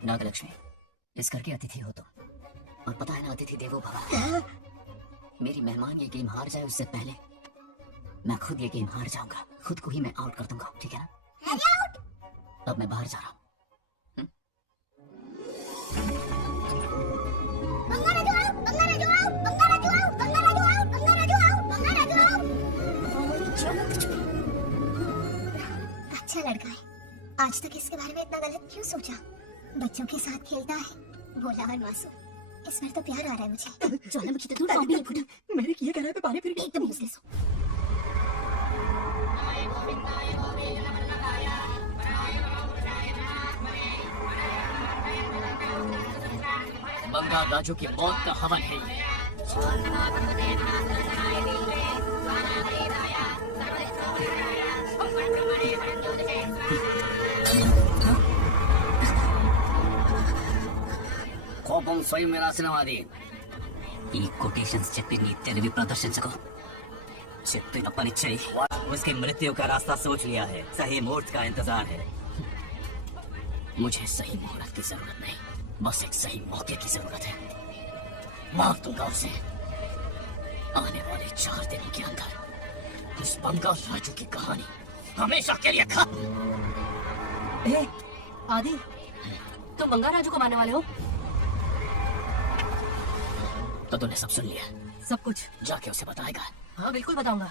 नागलक्ष्मी, इस घर के अतिथि हो तुम, और पता है ना, अतिथि देवो भव। मेरी मेहमान ये गेम हार जाए उससे पहले मैं खुद ये गेम हार जाऊंगा, खुद को ही मैं आउट कर दूंगा, ठीक है ना? अब मैं बाहर जा रहा हूँ। अच्छा लड़का है, आज तक इसके बारे में इतना गलत क्यों सोचा? बच्चों के साथ खेलता है, भोला और मासूम। इस बार तो प्यार आ रहा है मुझे। ज्वालामुखी तो दूर भी नहीं फूटा। मेरे किए कराए पे पानी फिर गई। एकदम यूजलेस हो। बंगाल राजू की मौत का हवन है ये। కోపం స్వయం వినాశనవాది. ఈ కొటేషన్స్ చెప్పి నీ తెలివి ప్రదర్శించకు. చెప్పిన పని చెయ్యి. उसकी मृत्यु का रास्ता सोच लिया है, सही मुहूर्त का इंतजार है। मुझे सही मुहूर्त की जरूरत नहीं, बस एक सही मौके की जरूरत है. मार दूंगा उसे आने वाले 4 दिनों के अंदर. इस बंगाल राजू की कहानी हमेशा के लिए खत्म. आदि, तुम बंगाल राजू को मारने वाले हो? तो तूने सब सुन लिया? सब कुछ? जाके उसे बताएगा. हाँ बिल्कुल बताऊंगा.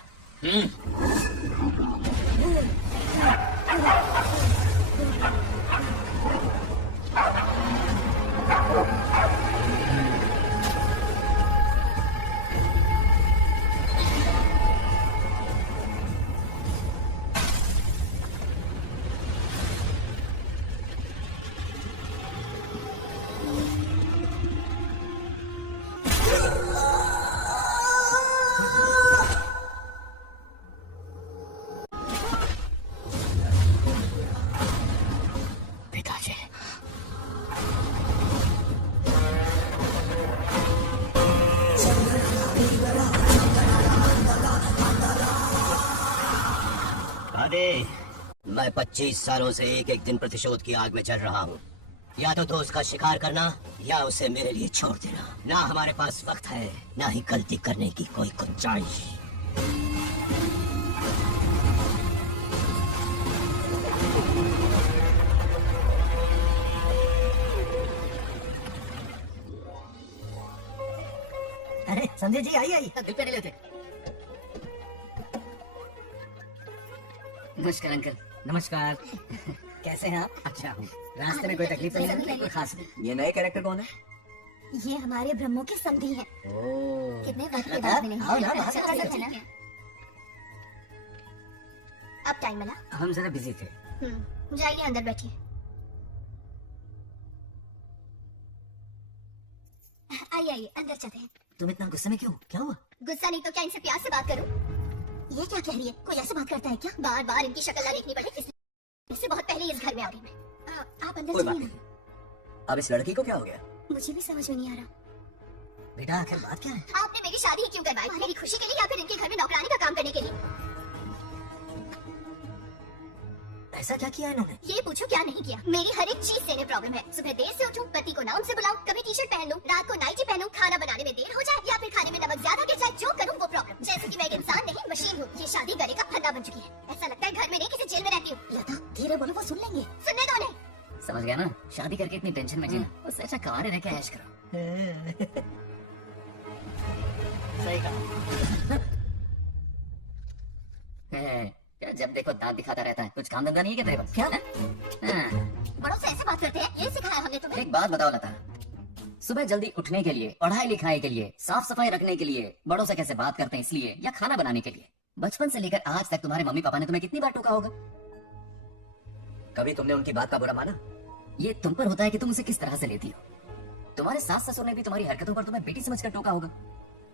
पिताजी, अरे मैं 25 सालों से एक एक दिन प्रतिशोध की आग में चल रहा हूँ. या तो उसका शिकार करना या उसे मेरे लिए छोड़ देना. ना हमारे पास वक्त है, ना ही गलती करने की कोई गुंजाइश. अरे संजय जी आइए आइए. दिल पे नहीं लेते. नमस्कार अंकल. नमस्कार। कैसे हैं आप? अच्छा हूँ। रास्ते में कोई तकलीफ तो नहीं है? कोई खास नहीं। ये नए कैरेक्टर कौन है? ये हमारे ब्रह्मों के संधि हैं। कितने वक्त के हाँ, बाद मिले हाँ, हैं। हाँ, अच्छा, हाँ, अच्छा, है ना? अब टाइम मिला? हम जरा बिजी थे। जाइए अंदर बैठिए। आइए आइए अंदर चलते हैं। तुम इतना गुस्से में क्यों? क्या हुआ? गुस्सा नहीं तो क्या इनसे प्यार से बात करूं? ये क्या कह रही है? कोई ऐसे बात करता है क्या? बार बार इनकी शक्ल ना देखनी पड़े इससे बहुत पहले इस घर में आ गई मैं। आप अंदर कोई बात चलिए नहीं. ना। अब इस लड़की को क्या हो गया? मुझे भी समझ में नहीं आ रहा। बेटा आखिर बात क्या है? आपने मेरी शादी ही क्यों करवाई? मेरी खुशी के लिए या फिर इनके घर में नौकरानी का काम करने के लिए? ऐसा क्या किया इन्होंने? ये पूछो क्या नहीं किया। मेरी हर एक चीज से इन्हें प्रॉब्लम है। सुबह देर से उठूं, पति को नाउन से बुलाऊं, कभी टी शर्ट पहन लूं, रात को नाइटी पहनूं, खाना बनाने में देर हो जाए या फिर खाने में नमक ज्यादा गिर जाए, जो करूं वो प्रॉब्लम। जैसे कि मैं एक इंसान नहीं मशीन हूँ। ये शादी गले का फंदा बन चुकी है। ऐसा लगता है घर में नहीं किसी जेल में रहती हूँ। लता धीरे बोलो, वो सुन लेंगे। सुनने दो उन्हें। समझ गया ना? शादी करके इतनी टेंशन में जीना, उससे अच्छा कार रह के ऐश करो. सही कहा. क्या जब देखो दांत दिखाता रहता है? कुछ काम धंधा नहीं है क्या तेरे पास? क्या? हाँ. बड़ों से ऐसे बात करते हैं? ये सिखाया हमने तुम्हें? एक बात बताओ लता, सुबह जल्दी उठने के लिए, पढ़ाई लिखाई के लिए, साफ सफाई रखने के लिए बड़ों से कैसे बात करते हैं इसलिए, या खाना बनाने के लिए? बचपन से लेकर आज तक तुम्हारे मम्मी पापा ने तुम्हें कितनी बार टोका होगा? कभी तुमने उनकी बात का बुरा माना? ये तुम पर होता है कि तुम उसे किस तरह से लेती हो. तुम्हारे सास ससुर ने भी तुम्हारी हरकतों पर तुम्हें बेटी समझकर टोका होगा.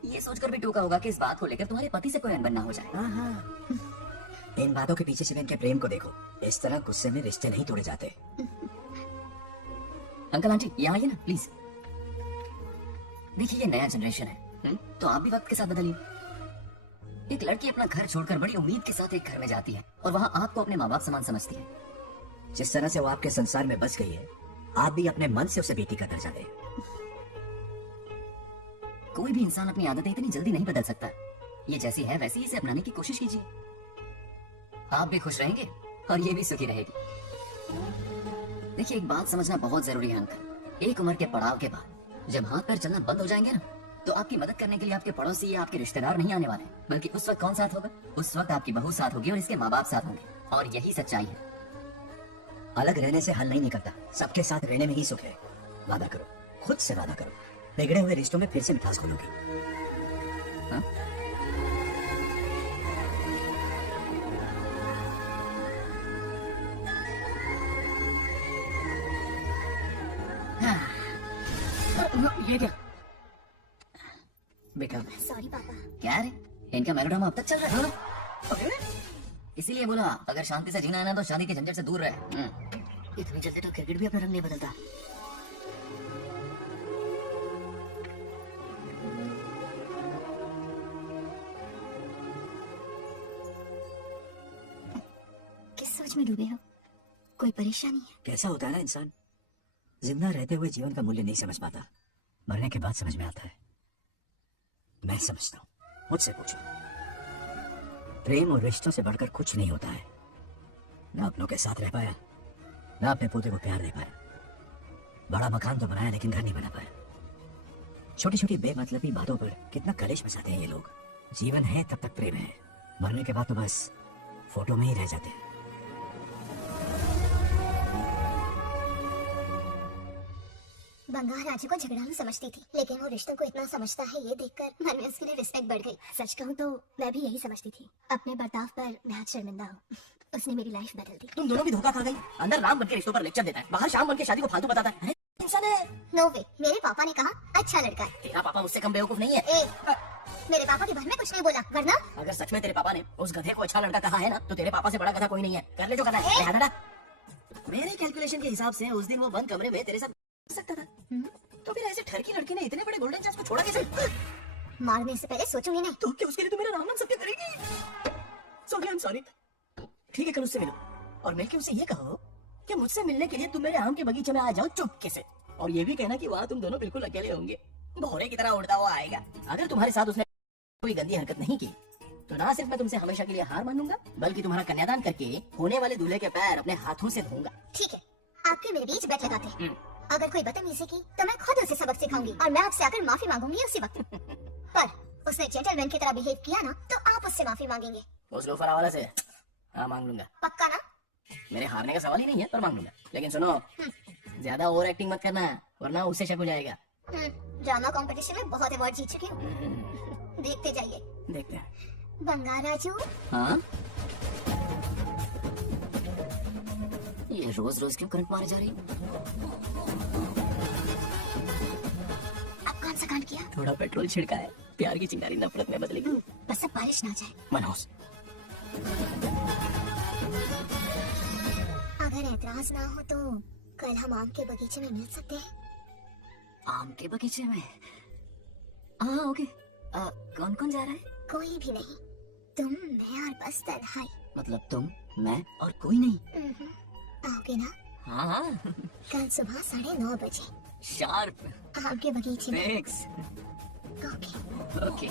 ये सोचकर भी टोका होगा कि इस बात को लेकर तुम्हारे पति से कोई अनबन ना हो जाए. इन बातों के पीछे सिर्फ इनके प्रेम को देखो. इस तरह गुस्से में रिश्ते नहीं तोड़े जाते. अंकल आंटी यहाँ आइए ना प्लीज. देखिए ये नया जनरेशन है, तो आप भी वक्त के साथ बदलिए. एक लड़की अपना घर छोड़कर बड़ी उम्मीद के साथ एक घर में जाती है और वहाँ आपको अपने माँ बाप समान समझती है। जिस तरह से वो आपके संसार में बस गई है, आप भी अपने मन से उसे बेटी का दर्जा दें। कोई भी इंसान अपनी आदतें इतनी जल्दी नहीं बदल सकता। ये जैसी है वैसी इसे अपनाने की कोशिश कीजिए। आप भी खुश रहेंगे और ये भी सुखी रहेगी। देखिए, एक बात समझना बहुत जरूरी है अंकल। एक उम्र के पड़ाव के बाद जब हाथ पैर चलना बंद हो जाएंगे ना, तो आपकी मदद करने के लिए आपके पड़ोसी या आपके रिश्तेदार नहीं आने वाले, बल्कि उस वक्त कौन साथ होगा? उस वक्त आपकी बहू साथ होगी और इसके माँ बाप साथ होंगे। और यही सच्चाई है। अलग रहने से हल नहीं निकलता, सबके साथ रहने में ही सुख है। वादा करो, खुद से वादा करो, बिगड़े हुए रिश्तों में फिर से मिठास खोलोगी। हाँ? ये क्या बेटा? सॉरी पापा। क्या रे, इनका मेलोड्रामा अब तक चल रहा है? इसीलिए बोला, अगर शांति से जीना है ना तो शादी के झंझट से दूर रहे। इतनी जल्दी तो क्रिकेट भी अपना रंग नहीं बदलता। किस सोच में डूबे हो? कोई परेशानी है? कैसा होता है ना इंसान, जिंदा रहते हुए जीवन का मूल्य नहीं समझ पाता, मरने के बाद समझ में आता है। मैं समझता हूँ, मुझसे पूछो। प्रेम और रिश्तों से बढ़कर कुछ नहीं होता है। ना अपनों के साथ रह पाया, ना अपने पोते को प्यार दे पाया। बड़ा मकान तो बनाया लेकिन घर नहीं बना पाया। छोटी छोटी बेमतलबी बातों पर कितना कलेश मचाते हैं ये लोग। जीवन है तब तक प्रेम है, मरने के बाद तो बस फोटो में ही रह जाते हैं। बंगाल राजू को झगड़ालू समझती थी, लेकिन वो रिश्तों को इतना समझता है ये देखकर मन में उसके लिए रिस्पेक्ट बढ़ गई। सच कहूँ तो मैं भी यही समझती थी। अपने बर्ताव पर मैं आज शर्मिंदा हूँ। उसने मेरी लाइफ बदल दी। तुम दोनों भी धोखा खा गई। अंदर राम बन के रिश्तों पर लेक्चर देता है, बाहर शाम बन के शादी को फालतू बताता है। इंसान है। नो वे, मेरे पापा ने कहा अच्छा लड़का है। तेरा पापा मुझसे कम बेवकूफ नहीं है। मेरे पापा के बारे में कुछ नहीं बोला, वरना अगर सच में तेरे पापा ने उस गधे को अच्छा लड़का कहा है ना, तो तेरे पापा से बड़ा गधा कोई नहीं है। कर ले जो करना है। लिहाजा मेरे कैलकुलेशन के हिसाब से उस दिन वो बंद कमरे में तेरे साथ सकता था। तो फिर ऐसे ठरकी लड़की ने इतने बड़े गोल्डन चांस को छोड़ा कैसे? मारने से पहले सोचूंगी नहीं। तो क्या उसके लिए तो मेरा नाम सत्य करेगी? Sorry, I am sorry. ठीक है, कल उससे मिलो और मिलके उसे ये कहो कि मुझसे मिलने के लिए तुम मेरे आम के बगीचे में आ जाओ चुपके से। और ये भी कहना कि वहाँ तुम दोनों बिल्कुल अकेले होंगे। भौरे की तरह उड़ता हुआ आएगा। अगर तुम्हारे साथ उसने कोई गंदी हरकत नहीं की, तो ना सिर्फ मैं तुमसे हमेशा के लिए हार मान लूंगा, बल्कि तुम्हारा कन्यादान करके होने वाले दूल्हे के पैर अपने हाथों से धोऊंगा। ठीक है, आपके मेरे बीच बैठ लगाते हैं। अगर कोई बदतमीजी की तो मैं खुद उसे सबक सिखाऊंगी और मैं आपसे आकर माफी मांगूंगी उसी वक्त। पर उसने जेंटलमैन की तरह बिहेव किया ना, तो आप उससे माफी मांगेंगे। उस लोफर वाला से हाँ मांग लूंगा। पक्का ना? मेरे हारने का सवाल ही नहीं है, पर मांग लूंगा। लेकिन सुनो, ज्यादा ओवर एक्टिंग मत करना, वरना उससे शक हो जाएगा। ड्रामा कंपटीशन में बहुत अवार्ड जीत चुकी हूँ। देखते जाइए। देखते हैं। बंगाल राजू। हाँ? ये रोज रोज क्यों करंट मारे जा रही? अब कौन सा कांड किया? थोड़ा पेट्रोल छिड़का है, प्यार की चिंगारी नफरत में बदलेगी। बस अब बारिश ना जाए। मनोज, अगर एतराज ना हो तो कल हम आम के बगीचे में मिल सकते हैं। आम के बगीचे में? हाँ ओके। कौन कौन जा रहा है? कोई भी नहीं, तुम, मैं और बस तन्हाई। मतलब तुम, मैं और कोई नहीं? आओगे ना? हाँ। कल सुबह 9:30 बजे शार्प। आम के बगीचे में। फिक्स। ओके। ओके।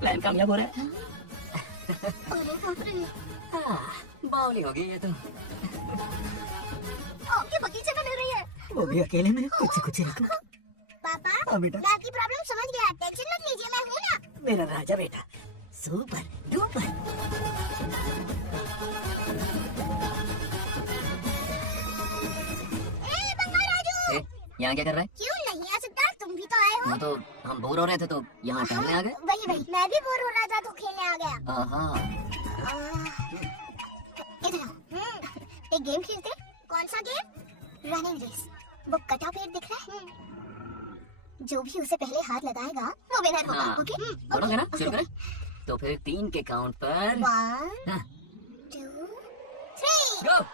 प्लान कामयाब हो रहा है? अरे बाप रे, बावली होगी ये तो। आम के बगीचे में मिल रही है। वो भी अकेले में कुछ कुछ रखो। पापा, हाँ बेटा। मैं आपकी प्रॉब्लम समझ गया, टेंशन मत लीजिए, मैं हूँ ना। मेरा राजा बेटा, सुपर डुपर। बंगाल राजू, यहाँ क्या कर रहा है? क्यों नहीं आ सकता? तुम भी तो आए हो। हाँ तो हम बोर हो रहे थे तो यहाँ टहलने आ गए। वही मैं भी बोर हो रहा था तो खेलने आ गया। इधर आओ, एक गेम खेलते हैं। कौन सा गेम? Running race. वो कटा पेड़ दिख रहा है? जो भी उसे पहले हाथ लगाएगा वो विनर होगा। हाँ। ओके? बोलोगे ना? शुरू करें? तो फिर 3 के काउंट पर 1 हाँ। 2 3। गो।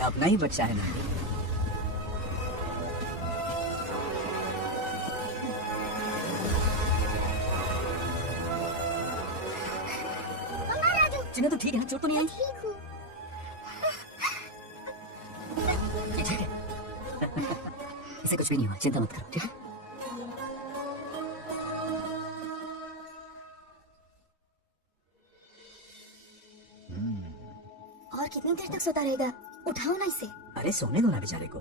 ये अपना ही बच्चा है नंदी। मम्मा राजू चिन्ना तो ठीक है ना, चोट तो नहीं आई? ठीक हूँ। ये ठीक है। इसे कुछ भी नहीं हुआ, चिंता मत करो, ठीक है? और कितनी देर तक सोता रहेगा? उठाओ ना इसे। अरे सोने दो ना बेचारे को।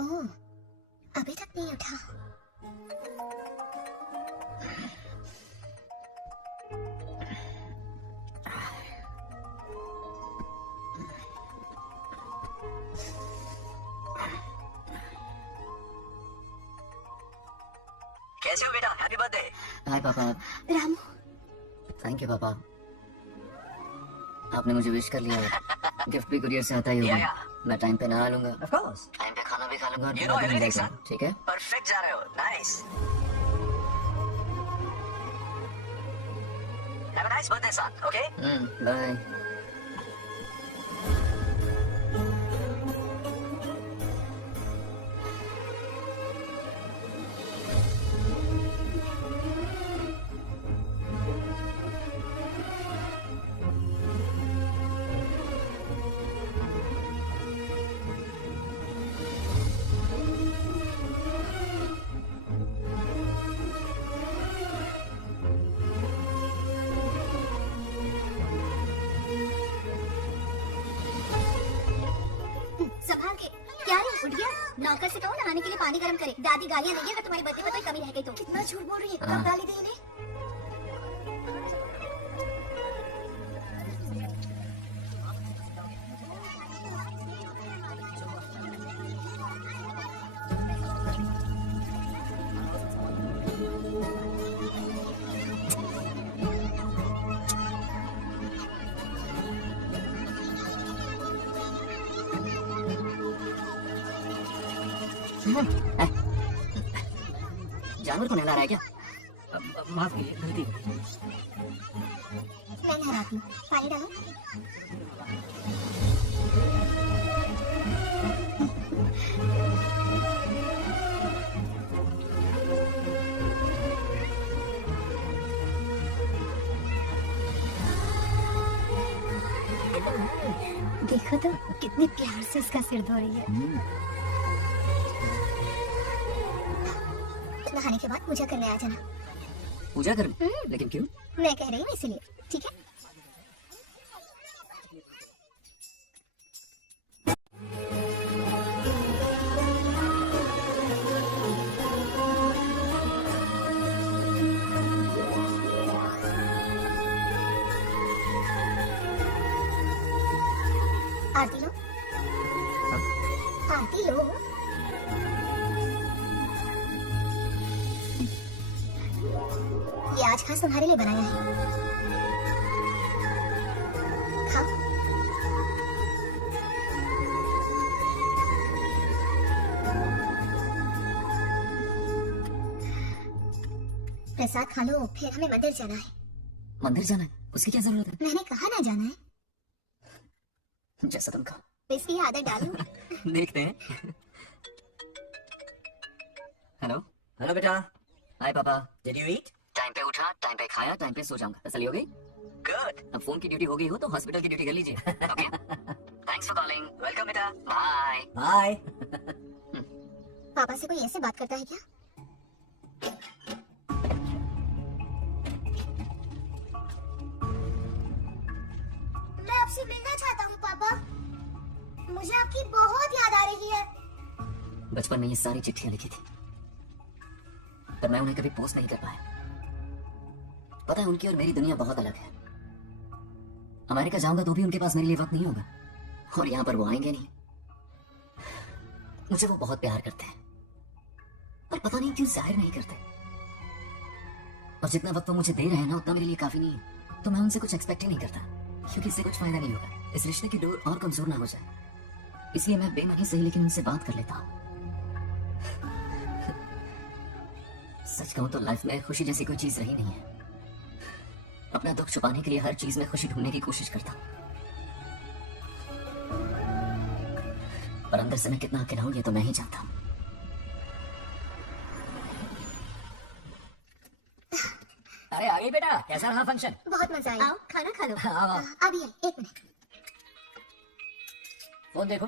ओह, अभी तक नहीं उठा। कैसे हो बेटा? Happy birthday. हाय पापा। रामू, थैंक यू पापा, आपने मुझे विश कर लिया है। गिफ्ट भी कुरियर से आता ही होगा। मैं टाइम पे नहा लूंगा, ऑफ कोर्स। टाइम पे खाना भी खा लूंगा और You पूरा know दिन everything, enjoy son. करूंगा, ठीक है? परफेक्ट जा रहे हो। Nice. Have a nice birthday son, okay? Bye. संभाल के। क्या रे, उठ गया? नौकर से कहो नहाने के लिए पानी गर्म करे। दादी गालियां देगी अगर तुम्हारी बर्थडे पर कोई कमी रह गई तो। कितना झूठ बोल रही है, कब गाली दी इन्हें? जानवर को नहला रहा है क्या? माफ कीजिए, गलती हो गई। मैं नहलाती हूँ, पानी डालो। देखो तो कितने प्यार से उसका सिर धो रही है। नहाने के बाद पूजा करने आ जाना। पूजा करने? लेकिन क्यों? मैं कह रही हूँ इसीलिए, ठीक है? आरती लो। आरती लो। ये आज खास तुम्हारे लिए बनाया है। खाओ। प्रसाद खा लो, फिर हमें मंदिर जाना है। मंदिर जाना है? उसकी क्या जरूरत है? मैंने कहा ना जाना है। जैसा तुम कहो। इसकी आदत डालो। देखते हैं। हेलो। हेलो बेटा। हाय पापा। Did you eat? टाइम पे उठा, टाइम पे खाया, टाइम पे सो जाऊंगा। तसल्ली हो गई? गुड। अब फोन की ड्यूटी हो गई हो तो हॉस्पिटल की ड्यूटी कर लीजिए। Okay, thanks for calling. Welcome बेटा। बाय। बाय। पापा से कोई ऐसे बात करता है क्या? मैं आपसे मिलना चाहता हूँ पापा। मुझे आपकी बहुत याद आ रही है। बचपन में ये सारी चिट्ठियां लिखी थी, पर मैं उन्हें कभी पोस्ट नहीं कर पाया। पता है, उनकी और मेरी दुनिया बहुत अलग है। अमेरिका जाऊंगा तो भी उनके पास मेरे लिए वक्त नहीं होगा, और यहाँ पर वो आएंगे नहीं। मुझे वो बहुत प्यार करते हैं, पर पता नहीं क्यों जाहिर नहीं करते। और जितना वक्त वो मुझे दे रहे हैं ना, उतना मेरे लिए काफी नहीं है। तो मैं उनसे कुछ एक्सपेक्ट ही नहीं करता, क्योंकि इससे कुछ फायदा नहीं होगा। इस रिश्ते की डोर और कमजोर ना हो जाए, इसलिए मैं बेमनी सही लेकिन उनसे बात कर लेता हूँ। सच कहूं तो लाइफ में खुशी जैसी कोई चीज रही नहीं है। अपना दुख छुपाने के लिए हर चीज में खुशी ढूंढने की कोशिश करता हूँ, पर अंदर से मैं कितना अकेला हूं ये तो मैं ही जानता हूँ। अरे आ गई बेटा, कैसा रहा फंक्शन? बहुत मजा आया। आओ खाना खा लो। आओ, आओ। अभी आई, 1 मिनट। फोन देखो।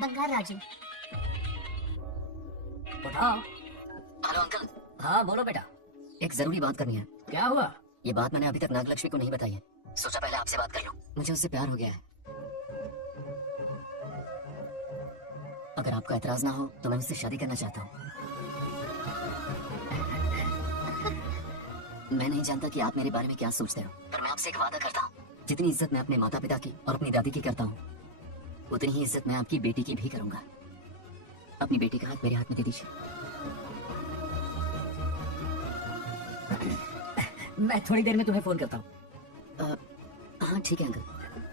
बंगार राजू। उठाओ। Hello uncle. हाँ बोलो बेटा। एक जरूरी बात करनी है। क्या हुआ? ये बात मैंने अभी तक नागलक्ष्मी को नहीं बताई है, सोचा पहले आपसे बात कर लूं। मुझे उससे प्यार हो गया है। अगर आपको एतराज ना हो तो मैं उससे शादी करना चाहता हूँ। मैं नहीं जानता कि आप मेरे बारे में क्या सोचते हो, पर मैं आपसे एक वादा करता हूँ, जितनी इज्जत मैं अपने माता पिता की और अपनी दादी की करता हूँ, उतनी ही इज्जत मैं आपकी बेटी की भी करूंगा। अपनी बेटी का हाथ मेरे हाथ में दे दीजिए। मैं थोड़ी देर में तुम्हें फोन करता हूँ। हाँ ठीक है अंकल,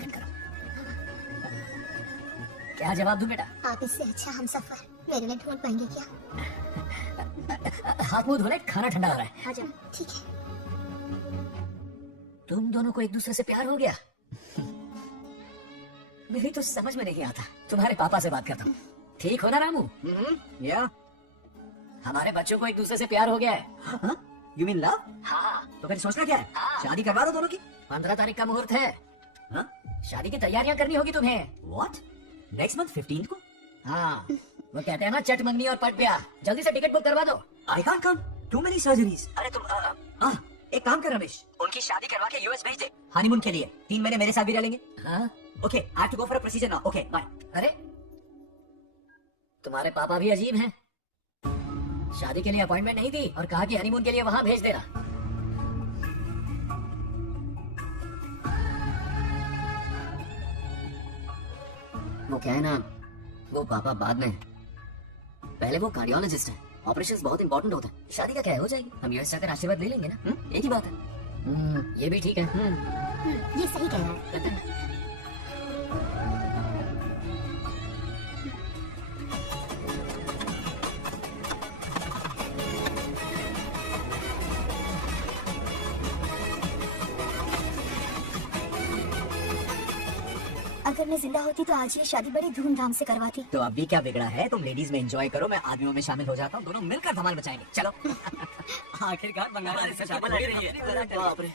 कट करो। क्या जवाब दूं बेटा? आप इससे अच्छा हम सफर मेरे लिए ढूंढ पाएंगे क्या? हाथ मुंह धोले, खाना ठंडा हो रहा है। आ जाओ। ठीक है। तुम दोनों को एक दूसरे से प्यार हो गया? मेरी तो समझ में नहीं आता। तुम्हारे पापा से बात करता हूँ। ठीक हो ना रामू? या हमारे बच्चों को एक दूसरे से प्यार हो गया है। You mean love? हाँ। तो फिर सोचना क्या है? शादी करवा दो दोनों की। 15 तारीख का मुहूर्त है। हाँ? शादी की तैयारियां करनी होगी तुम्हें। What? नेक्स्ट मंथ 15 को? हाँ, वो कहते हैं ना चट मंगनी और पट ब्याह। जल्दी से टिकट बुक करवा दो। I can't come. Too many surgeries. अरे तुम एक काम कर रमेश, उनकी शादी करवा के यूएस भेज दे हनीमून के लिए। 3 महीने मेरे साथ भी रह लेंगे। हाँ? Okay, I have to go for a procedure now. Okay, bye. अरे तुम्हारे पापा भी अजीब हैं। शादी के लिए अपॉइंटमेंट नहीं दी और कहा कि हनीमून के लिए वहां भेज देना। वो क्या है ना, वो पापा बाद में, पहले वो कार्डियोलॉजिस्ट है। ऑपरेशंस बहुत इंपॉर्टेंट होते हैं। शादी का क्या है, हो जाएगी। हम यूएस जाकर आशीर्वाद ले लेंगे ना। एक ही बात है। ये भी ठीक है। ये सही कह रहा है। अगर मैं जिंदा होती तो आज ये शादी बड़ी धूमधाम से करवाती। तो अभी क्या बिगड़ा है? तुम लेडीज में एंजॉय करो, मैं आदमियों में शामिल हो जाता हूँ। दोनों मिलकर धमाल मचाएंगे। चलो। आखिरकार बंगाल से शादी हो रही है। बाप रे,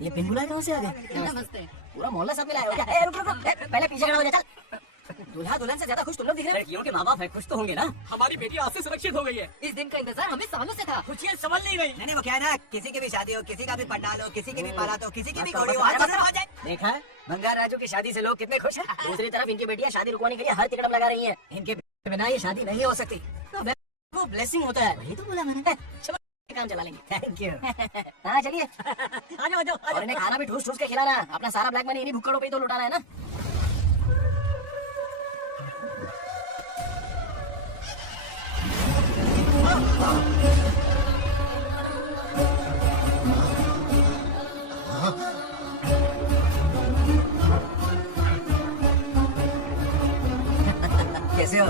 ये पिंगुला कहाँ से आ गए? नमस्ते। पूरा मोहल्ला सब मिला है क्या? रुक रुक रुक, पहले पीछे खड़ा हो जा। चल। दूल्हा दुल्हन से ज्यादा खुश तुम लोग दिख रहे हो। लड़कियों के माँ बाप है, खुश तो होंगे ना। हमारी बेटी आज से सुरक्षित हो गई है। इस दिन का इंतजार हमें सालों से था। खुशियाँ संभल नहीं रही। नहीं वो क्या है ना, किसी की भी शादी हो, किसी का भी पंडाल हो, किसी की भी बारात हो, किसी की भी घोड़ी हो, आज हो जाए। देखा है, बंगार राजू की शादी से लोग कितने खुश हैं। दूसरी तरफ इनकी बेटियां शादी रुकवाने के लिए हर तिकड़म लगा रही हैं। इनके बिना ये शादी नहीं हो सकती। तो वो ब्लेसिंग होता है। वही तो बोला मैंने। चलो काम चला लेंगे। Thank you. हाँ चलिए। आ जाओ। और इन्हें खाना भी ठूस ठूस के खिलाना। अपना सारा ब्लैक मनी इन्हीं भुक्कड़ों पे ही तो लुटाना है ना। कैसे हो?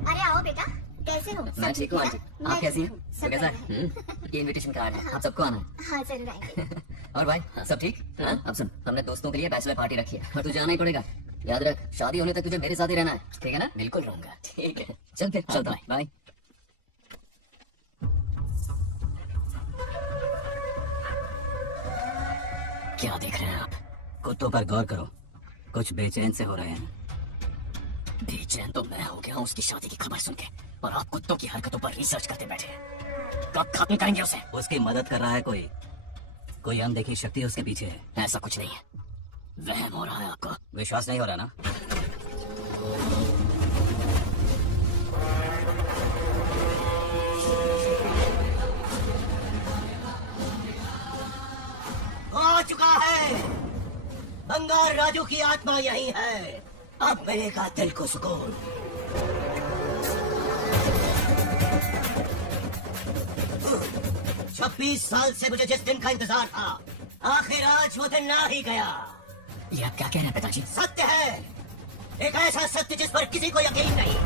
अरे आओ बेटा, कैसे हो? मैं ठीक हूँ आंटी, आप कैसी हैं? सब कैसा बढ़िया। ये इनविटेशन कार्ड है, आप सबको आना है। हाँ जरूर आएंगे। और भाई सब ठीक? हाँ? अब सुन, हमने दोस्तों के लिए बैचलर पार्टी रखी है और तुझे आना ही पड़ेगा। याद रख, शादी होने तक तुझे मेरे साथ ही रहना है, ठीक है ना? बिल्कुल रहूंगा। ठीक है, चल फिर चलता है। बाय। क्या देख रहे हैं आप? कुत्तों पर गौर करो, कुछ बेचैन से हो रहे हैं। बेचैन तो मैं हो गया हूँ उसकी शादी की खबर सुन के, और आप कुत्तों की हरकतों पर रिसर्च करते बैठे हैं। कब खत्म करेंगे उसे? उसकी मदद कर रहा है कोई अनदेखी शक्ति उसके पीछे है। ऐसा कुछ नहीं है, वहम हो रहा है आपको। विश्वास नहीं हो रहा ना? आ चुका है, बंगार राजू की आत्मा यही है। अब मिलेगा दिल को सुकून। 26 साल से मुझे जिस दिन का इंतजार था, आखिर आज वो दिन ना ही गया। ये आप क्या कह रहे हैं पिताजी? सत्य है, एक ऐसा सत्य जिस पर किसी को यकीन नहीं।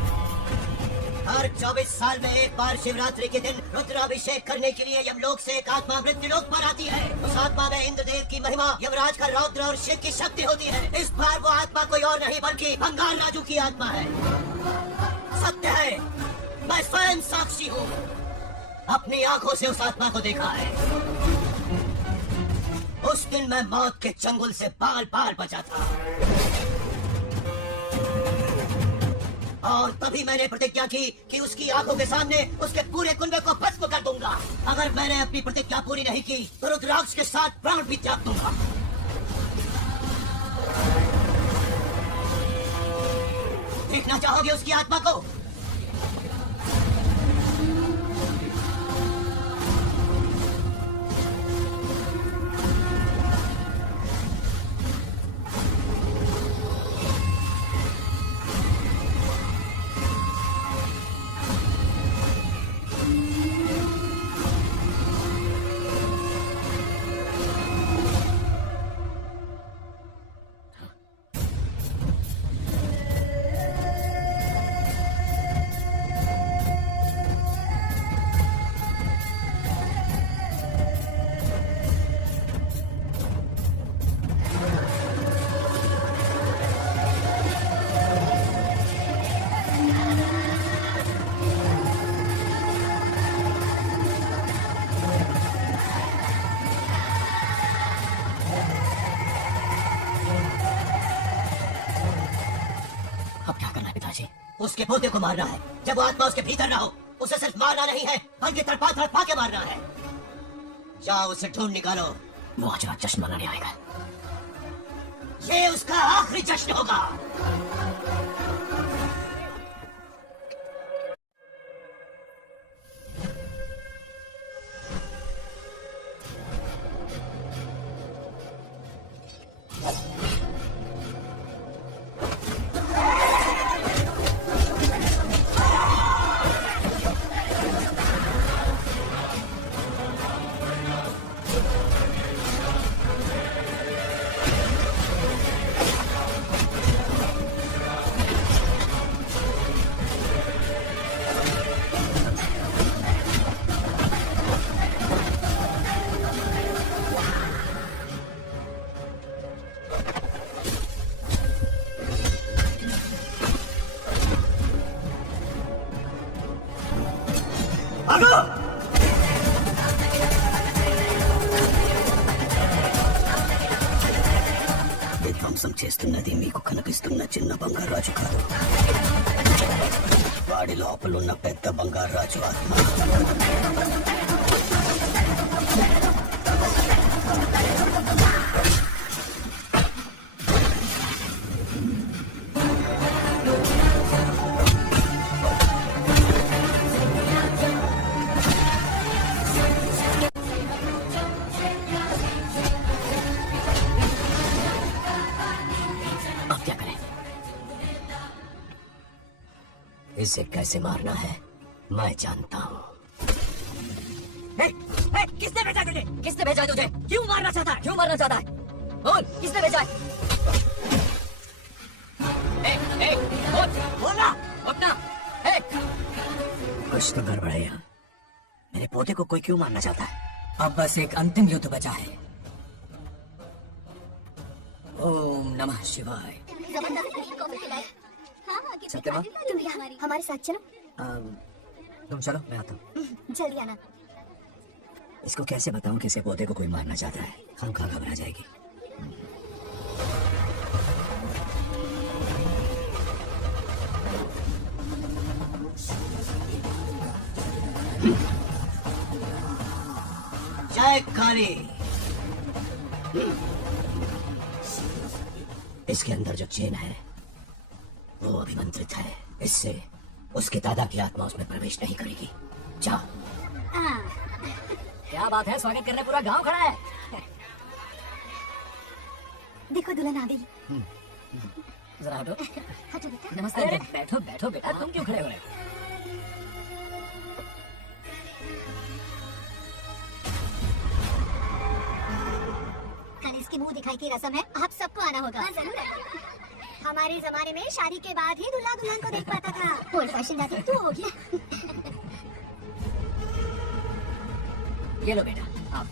हर 24 साल में एक बार शिवरात्रि के दिन रुद्राभिषेक करने के लिए यमलोक से एक आत्मा मृत्युलोक पर आती है। उस आत्मा में इंद्रदेव की महिमा, यमराज का रौद्र और शिव की शक्ति होती है। इस बार वो आत्मा कोई और नहीं बल्कि बंगाल राजू की आत्मा है। सत्य है, मैं स्वयं साक्षी हूँ, अपनी आंखों से उस आत्मा को देखा है। उस दिन मैं मौत के चंगुल से बाल बाल बचा था और तभी मैंने प्रतिज्ञा की कि उसकी आंखों के सामने उसके पूरे कुनबे को भस्म कर दूंगा। अगर मैंने अपनी प्रतिज्ञा पूरी नहीं की तो रुद्राक्ष के साथ प्राण भी त्याग दूंगा। देखना चाहोगे उसकी आत्मा को? उसके पोते को मारना है। जब वो आत्मा उसके भीतर ना हो, उसे सिर्फ मारना नहीं है बल्कि तड़पा तड़पा के मारना है। जाओ उसे ढूंढ निकालो। वो आज रात जश्न मनाने आएगा। ये उसका आखिरी जश्न होगा। విధ్వంసం చేస్తున్నది మీకు కనిపిస్తున్న చిన్న బంగారాజు కాదు, వాడి లోపలున్న పెద్ద బంగారాజు ఆత్మ. इसे कैसे मारना है मैं जानता हूँ। किसने भेजा तुझे? किसने भेजा तुझे? क्यों मारना चाहता है? क्यों मारना चाहता है? बोल, किसने भेजा है? बोल, बोलना, अपना। कुछ तो गड़बड़ है यहाँ। मेरे पोते को कोई क्यों मारना चाहता है? अब बस एक अंतिम युद्ध बचा है। ओम नमः शिवाय। सत्यमा, तुम भी हमारे साथ चलो। तुम चलो, मैं आता हूँ। जल्दी आना। इसको कैसे बताऊं कि इसे पोते को कोई मारना चाहता है? हम कहाँ घबरा जाएगी। जय काली। इसके अंदर जो चेन है वो अभिमंत्रित है। इससे उसके दादा की आत्मा उसमें प्रवेश नहीं करेगी। जाओ। क्या बात है, स्वागत करने पूरा गांव खड़ा है। देखो दुल्हन आ गई। जरा हटो। हटो बेटा। नमस्ते। अरे बैठो बैठो बेटा, तुम क्यों खड़े हो रहे हो? दिखाई की रस्म है, आप सबको आना होगा। हाँ, जरूर है। हमारे जमाने में शादी के बाद ही दूल्हा दुल्हन को देख पाता था। ओल्ड फैशन जाती तू हो गया। ये लो बेटा आप।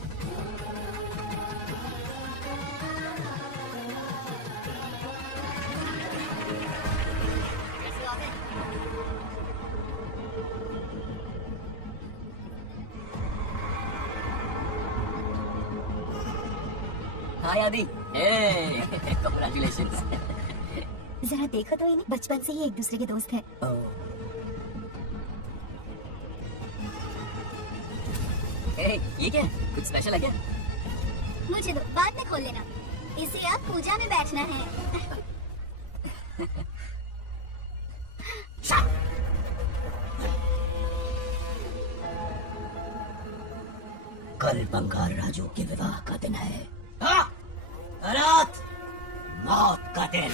हाय आदि। कांग्रेचुलेशंस। जरा देखो तो इन्हें, बचपन से ही एक दूसरे के दोस्त हैं। ये क्या है? कुछ स्पेशल है क्या? मुझे दो, बाद में खोल लेना। इसे अब पूजा में बैठना है। कल बंगार राजू के विवाह का दिन है। रात मौत का दिन।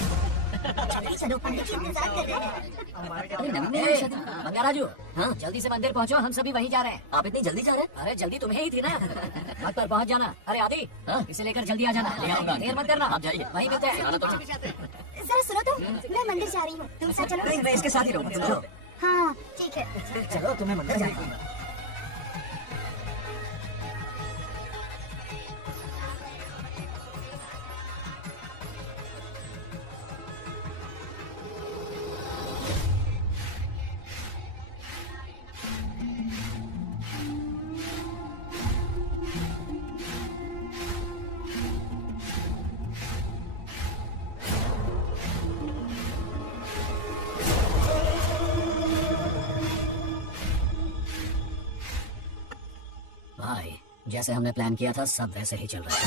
चलो पंडित जी इंतजार कर रहे हैं। अरे नन्हे बंगाराजू, हाँ जल्दी से मंदिर पहुंचो, हम सभी वहीं जा रहे हैं। आप इतनी जल्दी जा रहे हैं? अरे जल्दी तुम्हें ही थी ना। वक्त पर पहुंच जाना। अरे आदि, इसे लेकर जल्दी आ जाना। देर मत करना। आप जाइए, वहीं मिलते हैं। जरा सुनो तो, मैं मंदिर जा रही हूँ, तुम साथ चलो। नहीं, मैं इसके साथ ही रहूंगा, तुम जाओ। हाँ ठीक है। चलो, तुम्हें मंदिर जाएगा। भाई, जैसे हमने प्लान किया था सब वैसे ही चल रहा है।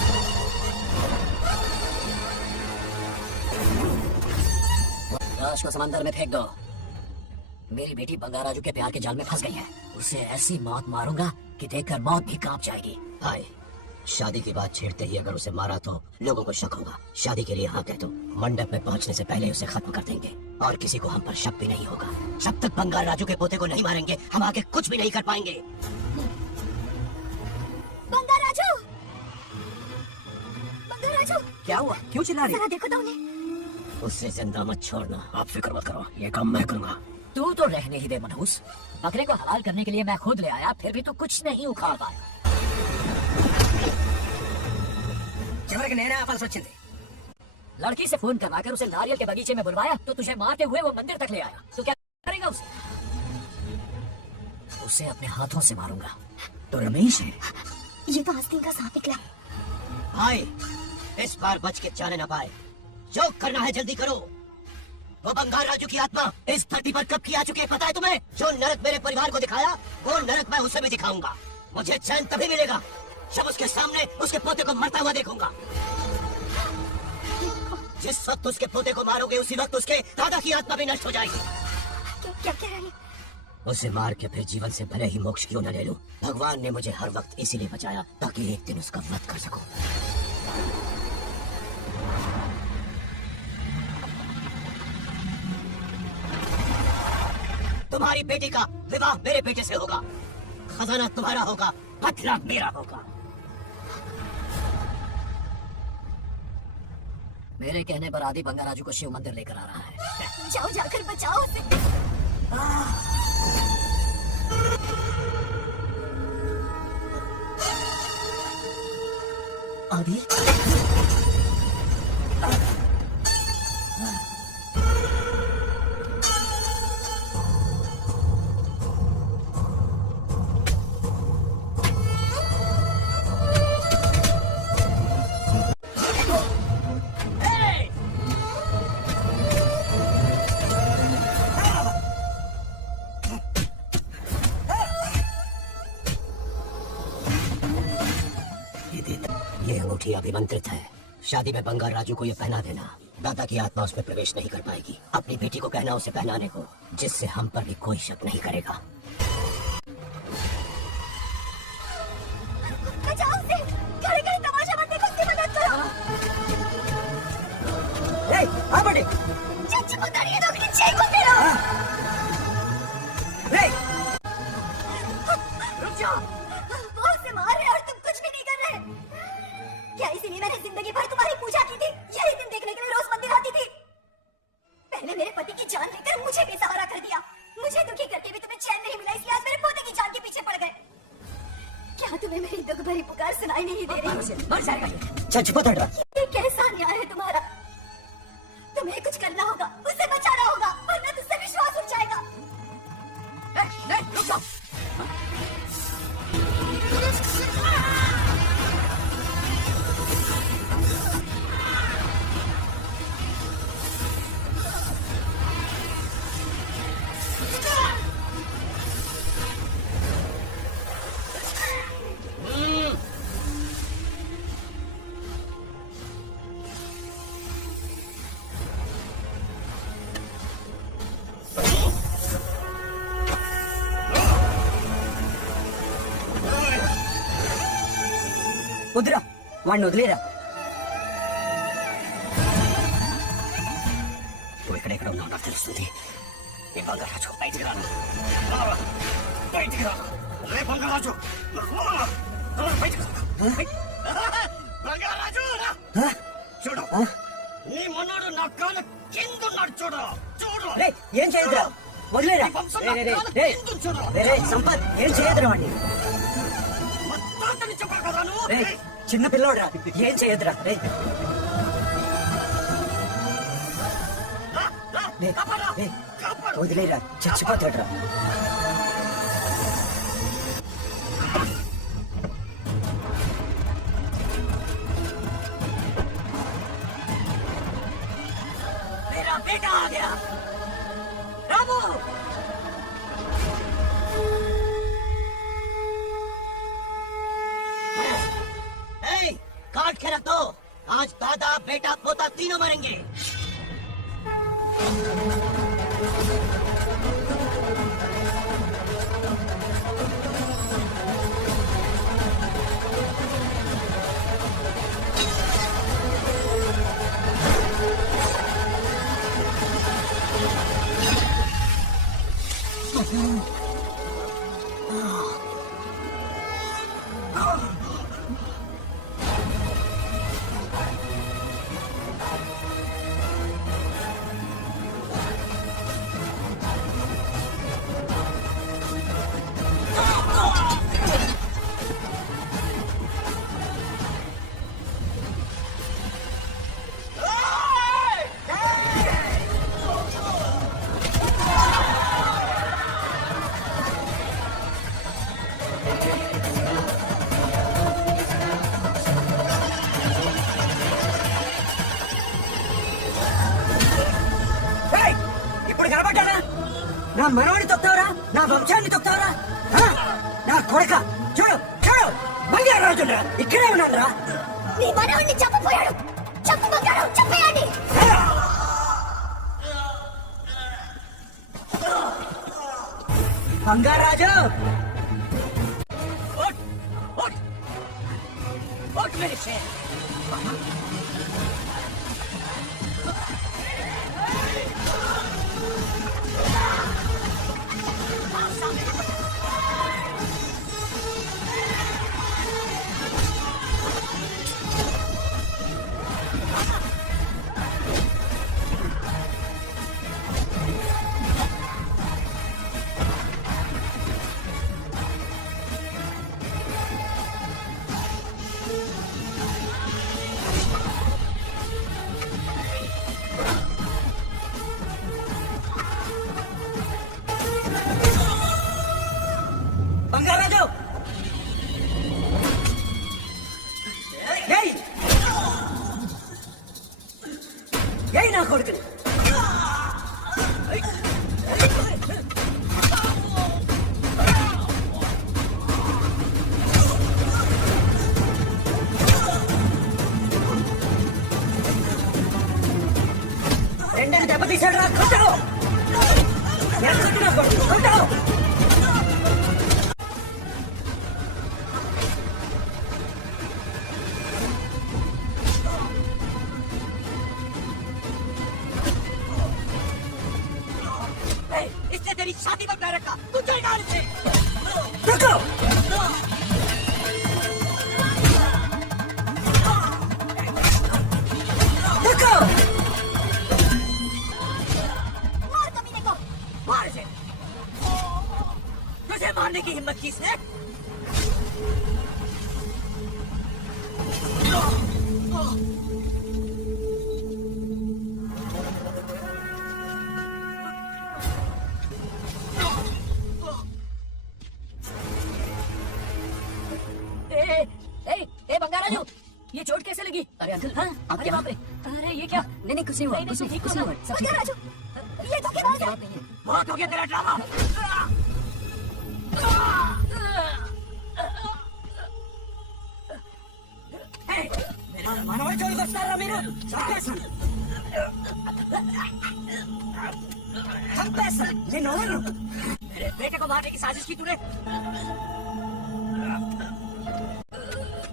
लाश को समंदर में फेंक दो। मेरी बेटी बंगाराजू के प्यार के जाल में फंस गई है। उसे ऐसी मौत मारूंगा कि देखकर मौत भी कांप जाएगी। भाई, शादी की बात छेड़ते ही अगर उसे मारा तो लोगों को शक होगा। शादी के लिए हाँ कह दो, मंडप में पहुंचने से पहले उसे खत्म कर देंगे और किसी को हम पर शक भी नहीं होगा। जब तक बंगार राजू के पोते को नहीं मारेंगे हम आगे कुछ भी नहीं कर पाएंगे। बंगाराजू, बंगाराजू, क्या हुआ? क्यों चिल्ला रही? जरा देखो तो उन्हें। उससे जिंदा मत छोड़ना। आप फिक्र मत करो, ये काम मैं करूंगा। तू तो रहने ही दे मनहूस। बकरे को हलाल करने के लिए मैं खुद ले आया, फिर भी तू कुछ नहीं उखाड़ पाया। చివరికి నేనే ఆపాల్సి వచ్చింది। लड़की से फोन करवाकर उसे नारियल के बगीचे में बुलवाया तो तुझे मारते हुए वो मंदिर तक ले आया। तो क्या करेगा उसे? उसे अपने हाथों से मारूंगा। तो रमेश है। ये तो आस्तीन का सांप निकला। भाई, इस बार बच के जाने ना पाए। जो करना है जल्दी करो। वो बंगार राजू की आत्मा इस धरती पर कब की आ चुकी है पता है तुम्हें? जो नरक मेरे परिवार को दिखाया वो नरक मैं उसे भी दिखाऊंगा। मुझे चैन तभी मिलेगा जब उसके सामने उसके पोते को मरता हुआ देखूंगा। जिस वक्त उसके पोते को मारोगे उसी वक्त उसके दादा की आत्मा भी नष्ट हो जाएगी। क्या कह रहे हैं? उसे मार के फिर जीवन से भले ही मोक्ष क्यों न ले लूं, भगवान ने मुझे हर वक्त इसीलिए बचाया ताकि एक दिन उसका वध कर सकूं। तुम्हारी बेटी का विवाह मेरे बेटे से होगा। खजाना तुम्हारा होगा, बदला मेरा होगा। मेरे कहने पर आदि बंगाराजू को शिव मंदिर लेकर आ रहा है। जाओ, जाकर बचाओ उसे। आदि, ये अंगूठी अभिमंत्रित है। शादी में बंगार राजू को ये पहना देना। दादा की आत्मा उसमें प्रवेश नहीं कर पाएगी। अपनी बेटी को कहना उसे पहनाने को, जिससे हम पर भी कोई शक नहीं करेगा। बचाओ उसे। खड़े खड़े तमाशा मत देखो, उसकी मदद करो। हाँ बेटे। चाची को तड़िए दो, खींचे को मेरा। रुक जाओ। वो उसे मार रहे और तुम कुछ भी नहीं कर रहे। क्या इसीलिए मैंने जिंदगी भर तुम्हारी जान लेकर मुझे बेसहारा कर दिया। मुझे दुखी करके भी तुम्हें चैन नहीं मिला, इसलिए आज मेरे पोते की जान के पीछे पड़ गए। क्या तुम्हें मेरी दुख भरी पुकार सुनाई नहीं दे रही? मर जाएगा ये। चल छुपा था ये कैसा न्याय है तुम्हारा? तुम्हें कुछ करना होगा, उसे बचाना होगा, वरना तुझसे विश्वास उठ जाएगा। नहीं, रुक जाओ। వద్దురా వాడిని వదిలేరా నువ్వు ఎక్కడెక్కడ ఉన్నావు నాకు తెలుస్తుంది ఈ బంగారాజు బయటికి రాను బయటికి రాను రే బంగారాజు బయటికి బంగారాజు చూడు నీ మనోడు నా కాళ్ళ కింద ఉన్నాడు చూడు చూడు ఏం చేయదురా వదిలేరా సంపత్ ఏం చేయదురా వాడిని చిన్న పిల్లోడ్రా ఏం చేయదురా వదిలేరా చచ్చిపోతాడ్రా मेरा बेटा आ गया रामू काट के रख दो आज दादा बेटा पोता तीनों मरेंगे నా మనవని తొక్తావరా నా వంశాన్ని తొక్తావరా నా కొడక చూడు చూడు బంగారాజు ఇక్కడే ఉన్నాడురా నీ మనవణ్ణి చంపపోయాడు. చంపు బంగారం, చంపేయండి. బంగారాజు బంగారాజు ఏయ్ నా కొడుకుని రెండని దెబ్బతీశాడు రా కొట్టావు కొట్టావు इसने तेरी शादी पर पैर रखा तू चल डाल इसे रुको रुको ए बंगाराजू, ये चोट कैसे लगी? अरे अंकल, हाँ आप क्या? अरे ये क्या? नहीं कुछ नहीं हुआ, कुछ नहीं हुआ। बंगाराजू, ये तो क्या बात है? बहुत हो गया तेरा ड्रामा। मेरा मनोहर चोरी को सारा मेरा मेरे बेटे को मारने की साजिश की तूने।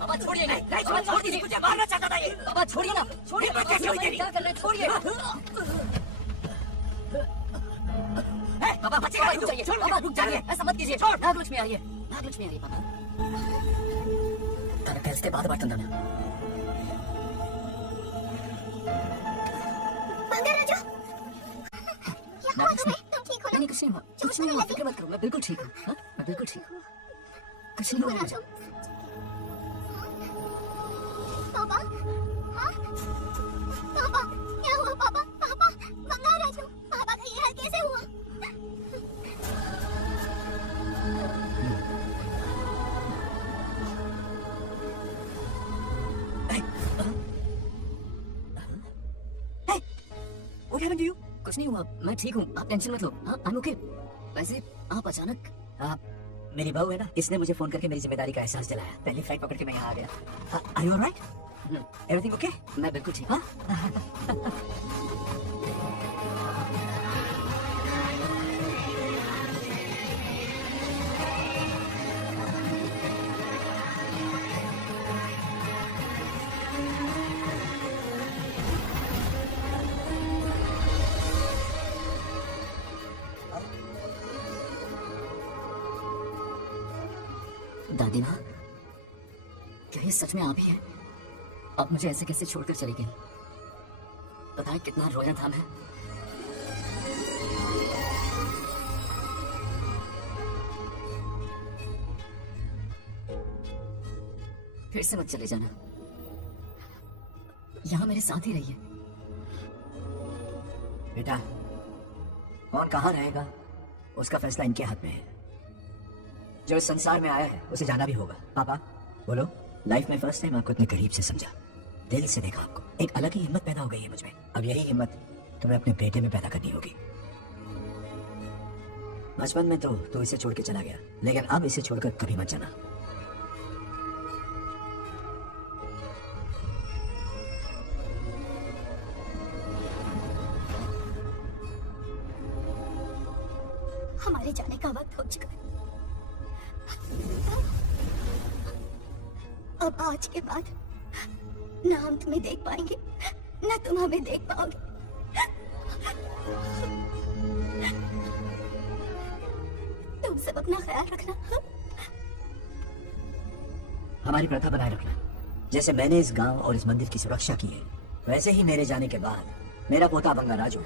पापा छोड़िए, नहीं छोड़ दीजिए, मुझे मारना चाहता था ये। पापा छोड़िए ना, छोड़िए। ये कैसे हुई तेरी? क्या कर रहे हैं? छोड़िए। पापा बचेगा नहीं, रुक जाइए, छोड़ पापा रुक जाइए। ऐसा मत कीजिए। छोड़। नागलक्ष्मी आ रही है, नागलक्ष्मी आ रही है पापा। తన తెలిస్తే బాధపడుతుందన్న. बंगाराजू, क्या हुआ तुम्हें? तुम ठीक हो ना? नहीं कुछ नहीं हुआ, कुछ नहीं हुआ, फिक्र मत करो, मैं बिल्कुल ठीक हूँ। हाँ, मैं बिल्कुल ठीक हूँ, कुछ नहीं हुआ मुझे। पापा, हाँ? पापा, क्या हुआ पापा? पापा, बंगाराजू, पापा का ये हाल कैसे हुआ? What happened to you? कुछ नहीं हुआ, मैं ठीक हूँ, आप टेंशन मत लो। हाँ, I'm okay। वैसे आप अचानक मेरी बहू है ना, इसने मुझे फोन करके मेरी जिम्मेदारी का एहसास दिलाया। पहली फ्लाइट पकड़ के मैं यहाँ आ गया। Are you alright? Everything okay? मैं बिल्कुल ठीक हूँ। दादी माँ, क्या ये सच में आप ही हैं? आप मुझे ऐसे कैसे छोड़कर चली गई? पता है कितना रोया था मैं। फिर से मत चले जाना, यहाँ मेरे साथ ही रहिए। बेटा, कौन कहाँ रहेगा उसका फैसला इनके हाथ में है। जो इस संसार में आया है उसे जाना भी होगा। पापा बोलो, लाइफ में फर्स्ट टाइम आपको इतने करीब से समझा, दिल से देखा आपको, एक अलग ही हिम्मत पैदा हो गई है मुझ में। अब यही हिम्मत तुम्हें अपने बेटे में पैदा करनी होगी। बचपन में तो इसे छोड़ के चला गया, लेकिन अब इसे छोड़कर कभी मत जाना। हमारे जाने का वक्त हो चुका है। अब आज के बाद ना हम तुम्हें देख पाएंगे, ना तुम हमें देख पाओगे। तुम सब अपना ख्याल रखना। हमारी प्रथा बनाए रखना। जैसे मैंने इस गांव और इस मंदिर की सुरक्षा की है, वैसे ही मेरे जाने के बाद मेरा पोता बंगाराजू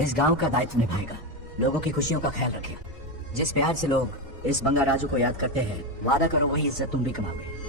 इस गांव का दायित्व निभाएगा, लोगों की खुशियों का ख्याल रखेगा। जिस प्यार से लोग इस बंगाराजू को याद करते हैं, वादा करो वही इज्जत तुम भी कमाओगे।